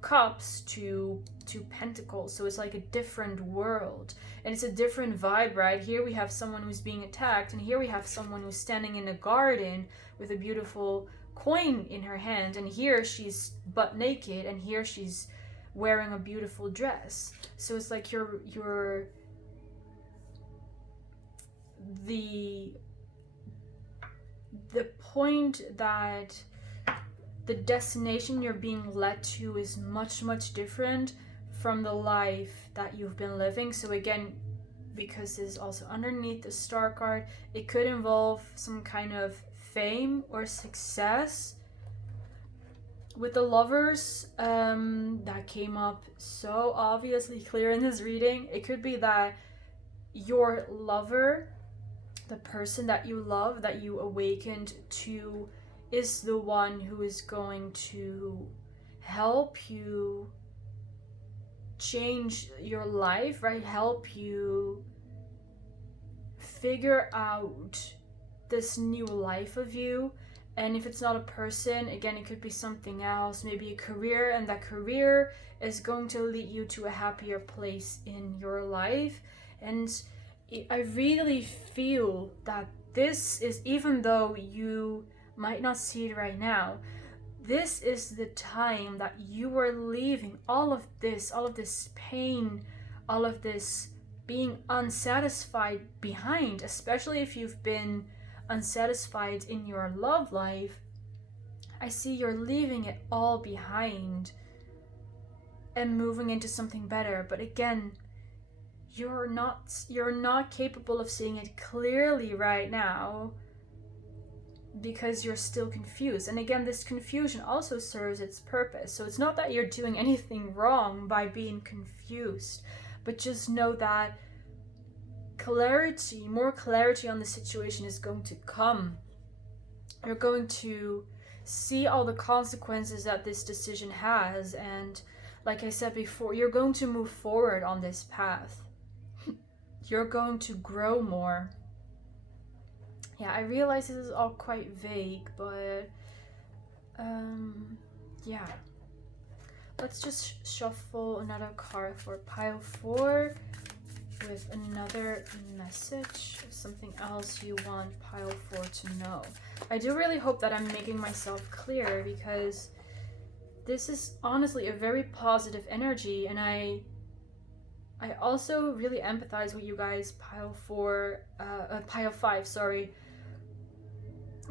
cups to pentacles, so it's like a different world, and it's a different vibe, right? Here we have someone who's being attacked, and here we have someone who's standing in a garden with a beautiful coin in her hand, and here she's butt naked, and here she's wearing a beautiful dress. So it's like the point that the destination you're being led to is much, much different from the life that you've been living. So again, because this is also underneath the star card, it could involve some kind of fame or success. With the lovers, that came up so obviously clear in this reading. It could be that your lover, the person that you love, that you awakened to, is the one who is going to help you change your life, right? Help you figure out this new life of you. And if it's not a person, again, it could be something else, maybe a career, and that career is going to lead you to a happier place in your life. And I really feel that this is, even though you might not see it right now, this is the time that you are leaving all of this pain, all of this being unsatisfied behind, especially if you've been unsatisfied in your love life. I see you're leaving it all behind and moving into something better. But again, you're not capable of seeing it clearly right now because you're still confused. And again, this confusion also serves its purpose. So it's not that you're doing anything wrong by being confused, but just know that more clarity on the situation is going to come. You're going to see all the consequences that this decision has, and like I said before, you're going to move forward on this path. You're going to grow more. Yeah, I realize this is all quite vague, but yeah. Let's just shuffle another card for pile 4 with another message, something else you want pile 4 to know. I do really hope that I'm making myself clear, because this is honestly a very positive energy, and I also really empathize with you guys, pile 5, sorry.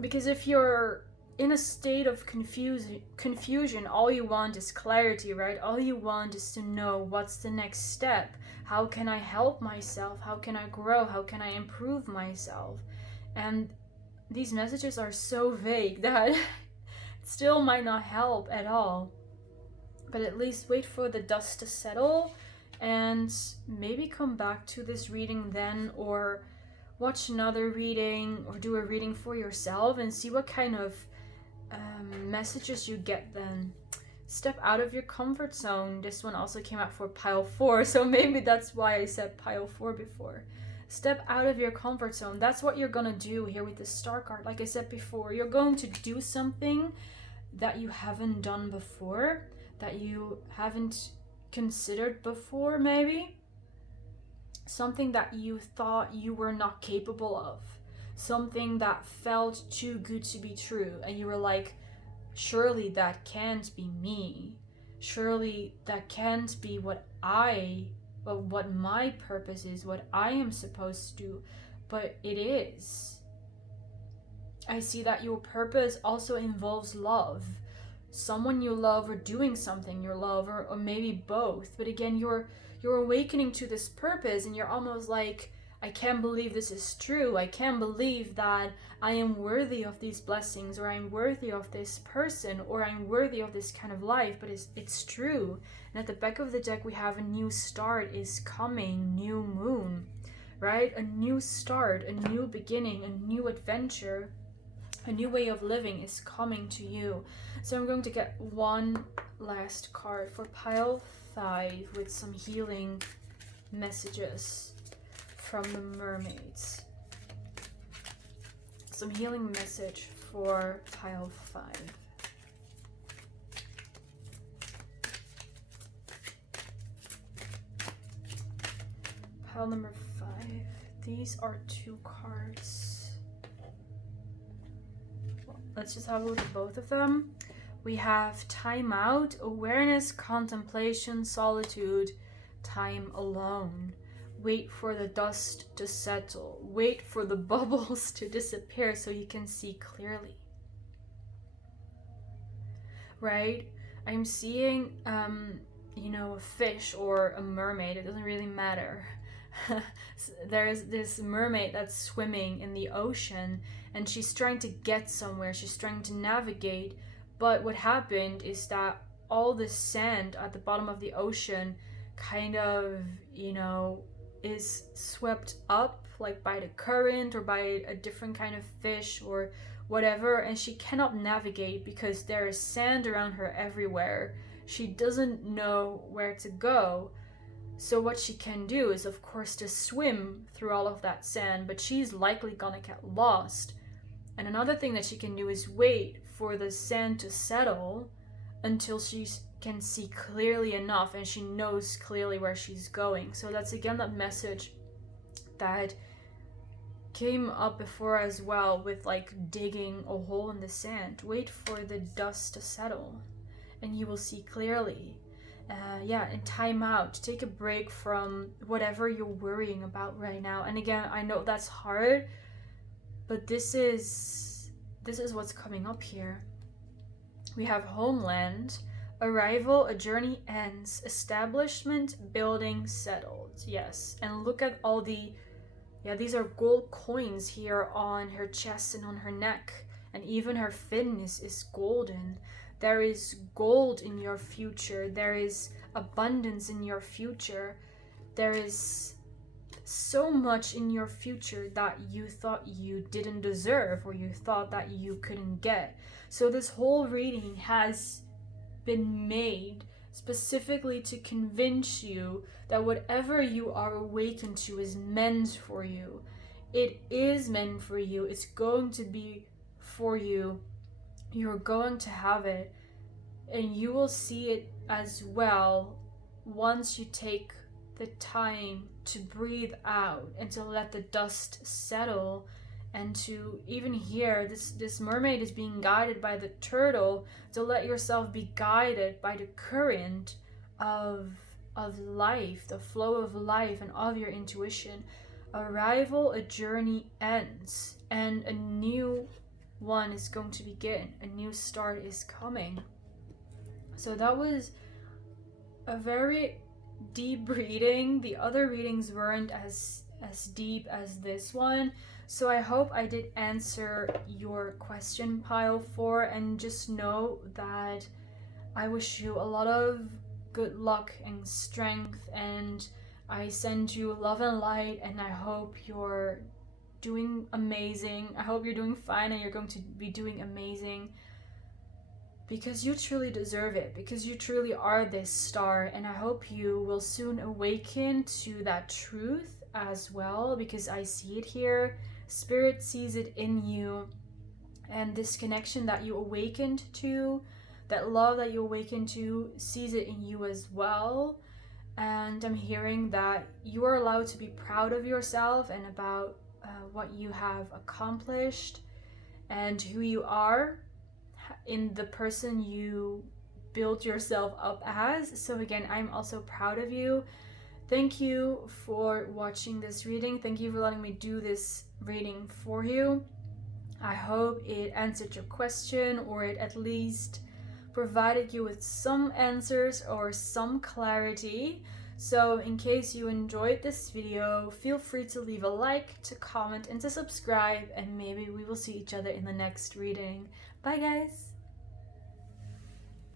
Because if you're in a state of confusion, all you want is clarity, right? All you want is to know what's the next step. How can I help myself? How can I grow? How can I improve myself? And these messages are so vague that it still might not help at all. But at least wait for the dust to settle and maybe come back to this reading then, or watch another reading or do a reading for yourself and see what kind of messages you get then. Step out of your comfort zone. This one also came out for pile 4, so maybe that's why I said pile 4 before. Step out of your comfort zone. That's what you're gonna do here with the Star card. Like I said before, you're going to do something that you haven't done before, that you haven't considered before, maybe. Something that you thought you were not capable of. Something that felt too good to be true. And you were like, surely that can't be me. Surely that can't be what my purpose is, what I am supposed to do. But it is. I see that your purpose also involves love. Someone you love, or doing something you love, or maybe both. But again, you're awakening to this purpose, and you're almost like, I can't believe this is true. I can't believe that I am worthy of these blessings, or I'm worthy of this person, or I'm worthy of this kind of life. But it's true. And at the back of the deck, we have a new start is coming, new moon, right? A new start, a new beginning, a new adventure, a new way of living is coming to you. So I'm going to get one last card for pile 5 with some healing messages from the mermaids. Some healing message for pile 5. Pile number 5. These are 2 cards. Well, let's just have a look at both of them. We have time out, awareness, contemplation, solitude, time alone. Wait for the dust to settle. Wait for the bubbles to disappear so you can see clearly. Right? I'm seeing, a fish or a mermaid. It doesn't really matter. There's this mermaid that's swimming in the ocean, and she's trying to get somewhere. She's trying to navigate. But what happened is that all the sand at the bottom of the ocean kind of, is swept up, like by the current or by a different kind of fish or whatever, and she cannot navigate because there is sand around her everywhere. She doesn't know where to go. So what she can do is, of course, to swim through all of that sand, but she's likely gonna get lost. And another thing that she can do is wait for the sand to settle until she can see clearly enough and she knows clearly where she's going. So that's again that message that came up before as well, with like digging a hole in the sand. Wait for the dust to settle and you will see clearly. And time out. Take a break from whatever you're worrying about right now. And again, I know that's hard, but this is what's coming up here. We have homeland, arrival, a journey ends, establishment, building, settled. Yes, and look at all these are gold coins here on her chest and on her neck, and even her fin is golden. There is gold in your future. There is abundance in your future. There is so much in your future that you thought you didn't deserve, or you thought that you couldn't get. So this whole reading has been made specifically to convince you that whatever you are awakened to is meant for you. It is meant for you. It's going to be for you. You're going to have it, and you will see it as well once you take the time to breathe out and to let the dust settle, and to even hear this mermaid is being guided by the turtle, to let yourself be guided by the current of life, the flow of life and of your intuition. Arrival, a journey ends, and a new one is going to begin. A new start is coming. So that was a very deep reading. The other readings weren't as deep as this one. So I hope I did answer your question, pile 4, and just know that I wish you a lot of good luck and strength, and I send you love and light, and I hope your doing amazing. I hope you're doing fine and you're going to be doing amazing, because you truly deserve it, because you truly are this star. And I hope you will soon awaken to that truth as well, because I see it here. Spirit sees it in you, and this connection that you awakened to, that love that you awakened to, sees it in you as well. And I'm hearing that you are allowed to be proud of yourself and about what you have accomplished and who you are in the person you built yourself up as. So again, I'm also proud of you. Thank you for watching this reading. Thank you for letting me do this reading for you. I hope it answered your question, or it at least provided you with some answers or some clarity. So in case you enjoyed this video, feel free to leave a like, to comment, and to subscribe, and maybe we will see each other in the next reading. Bye guys!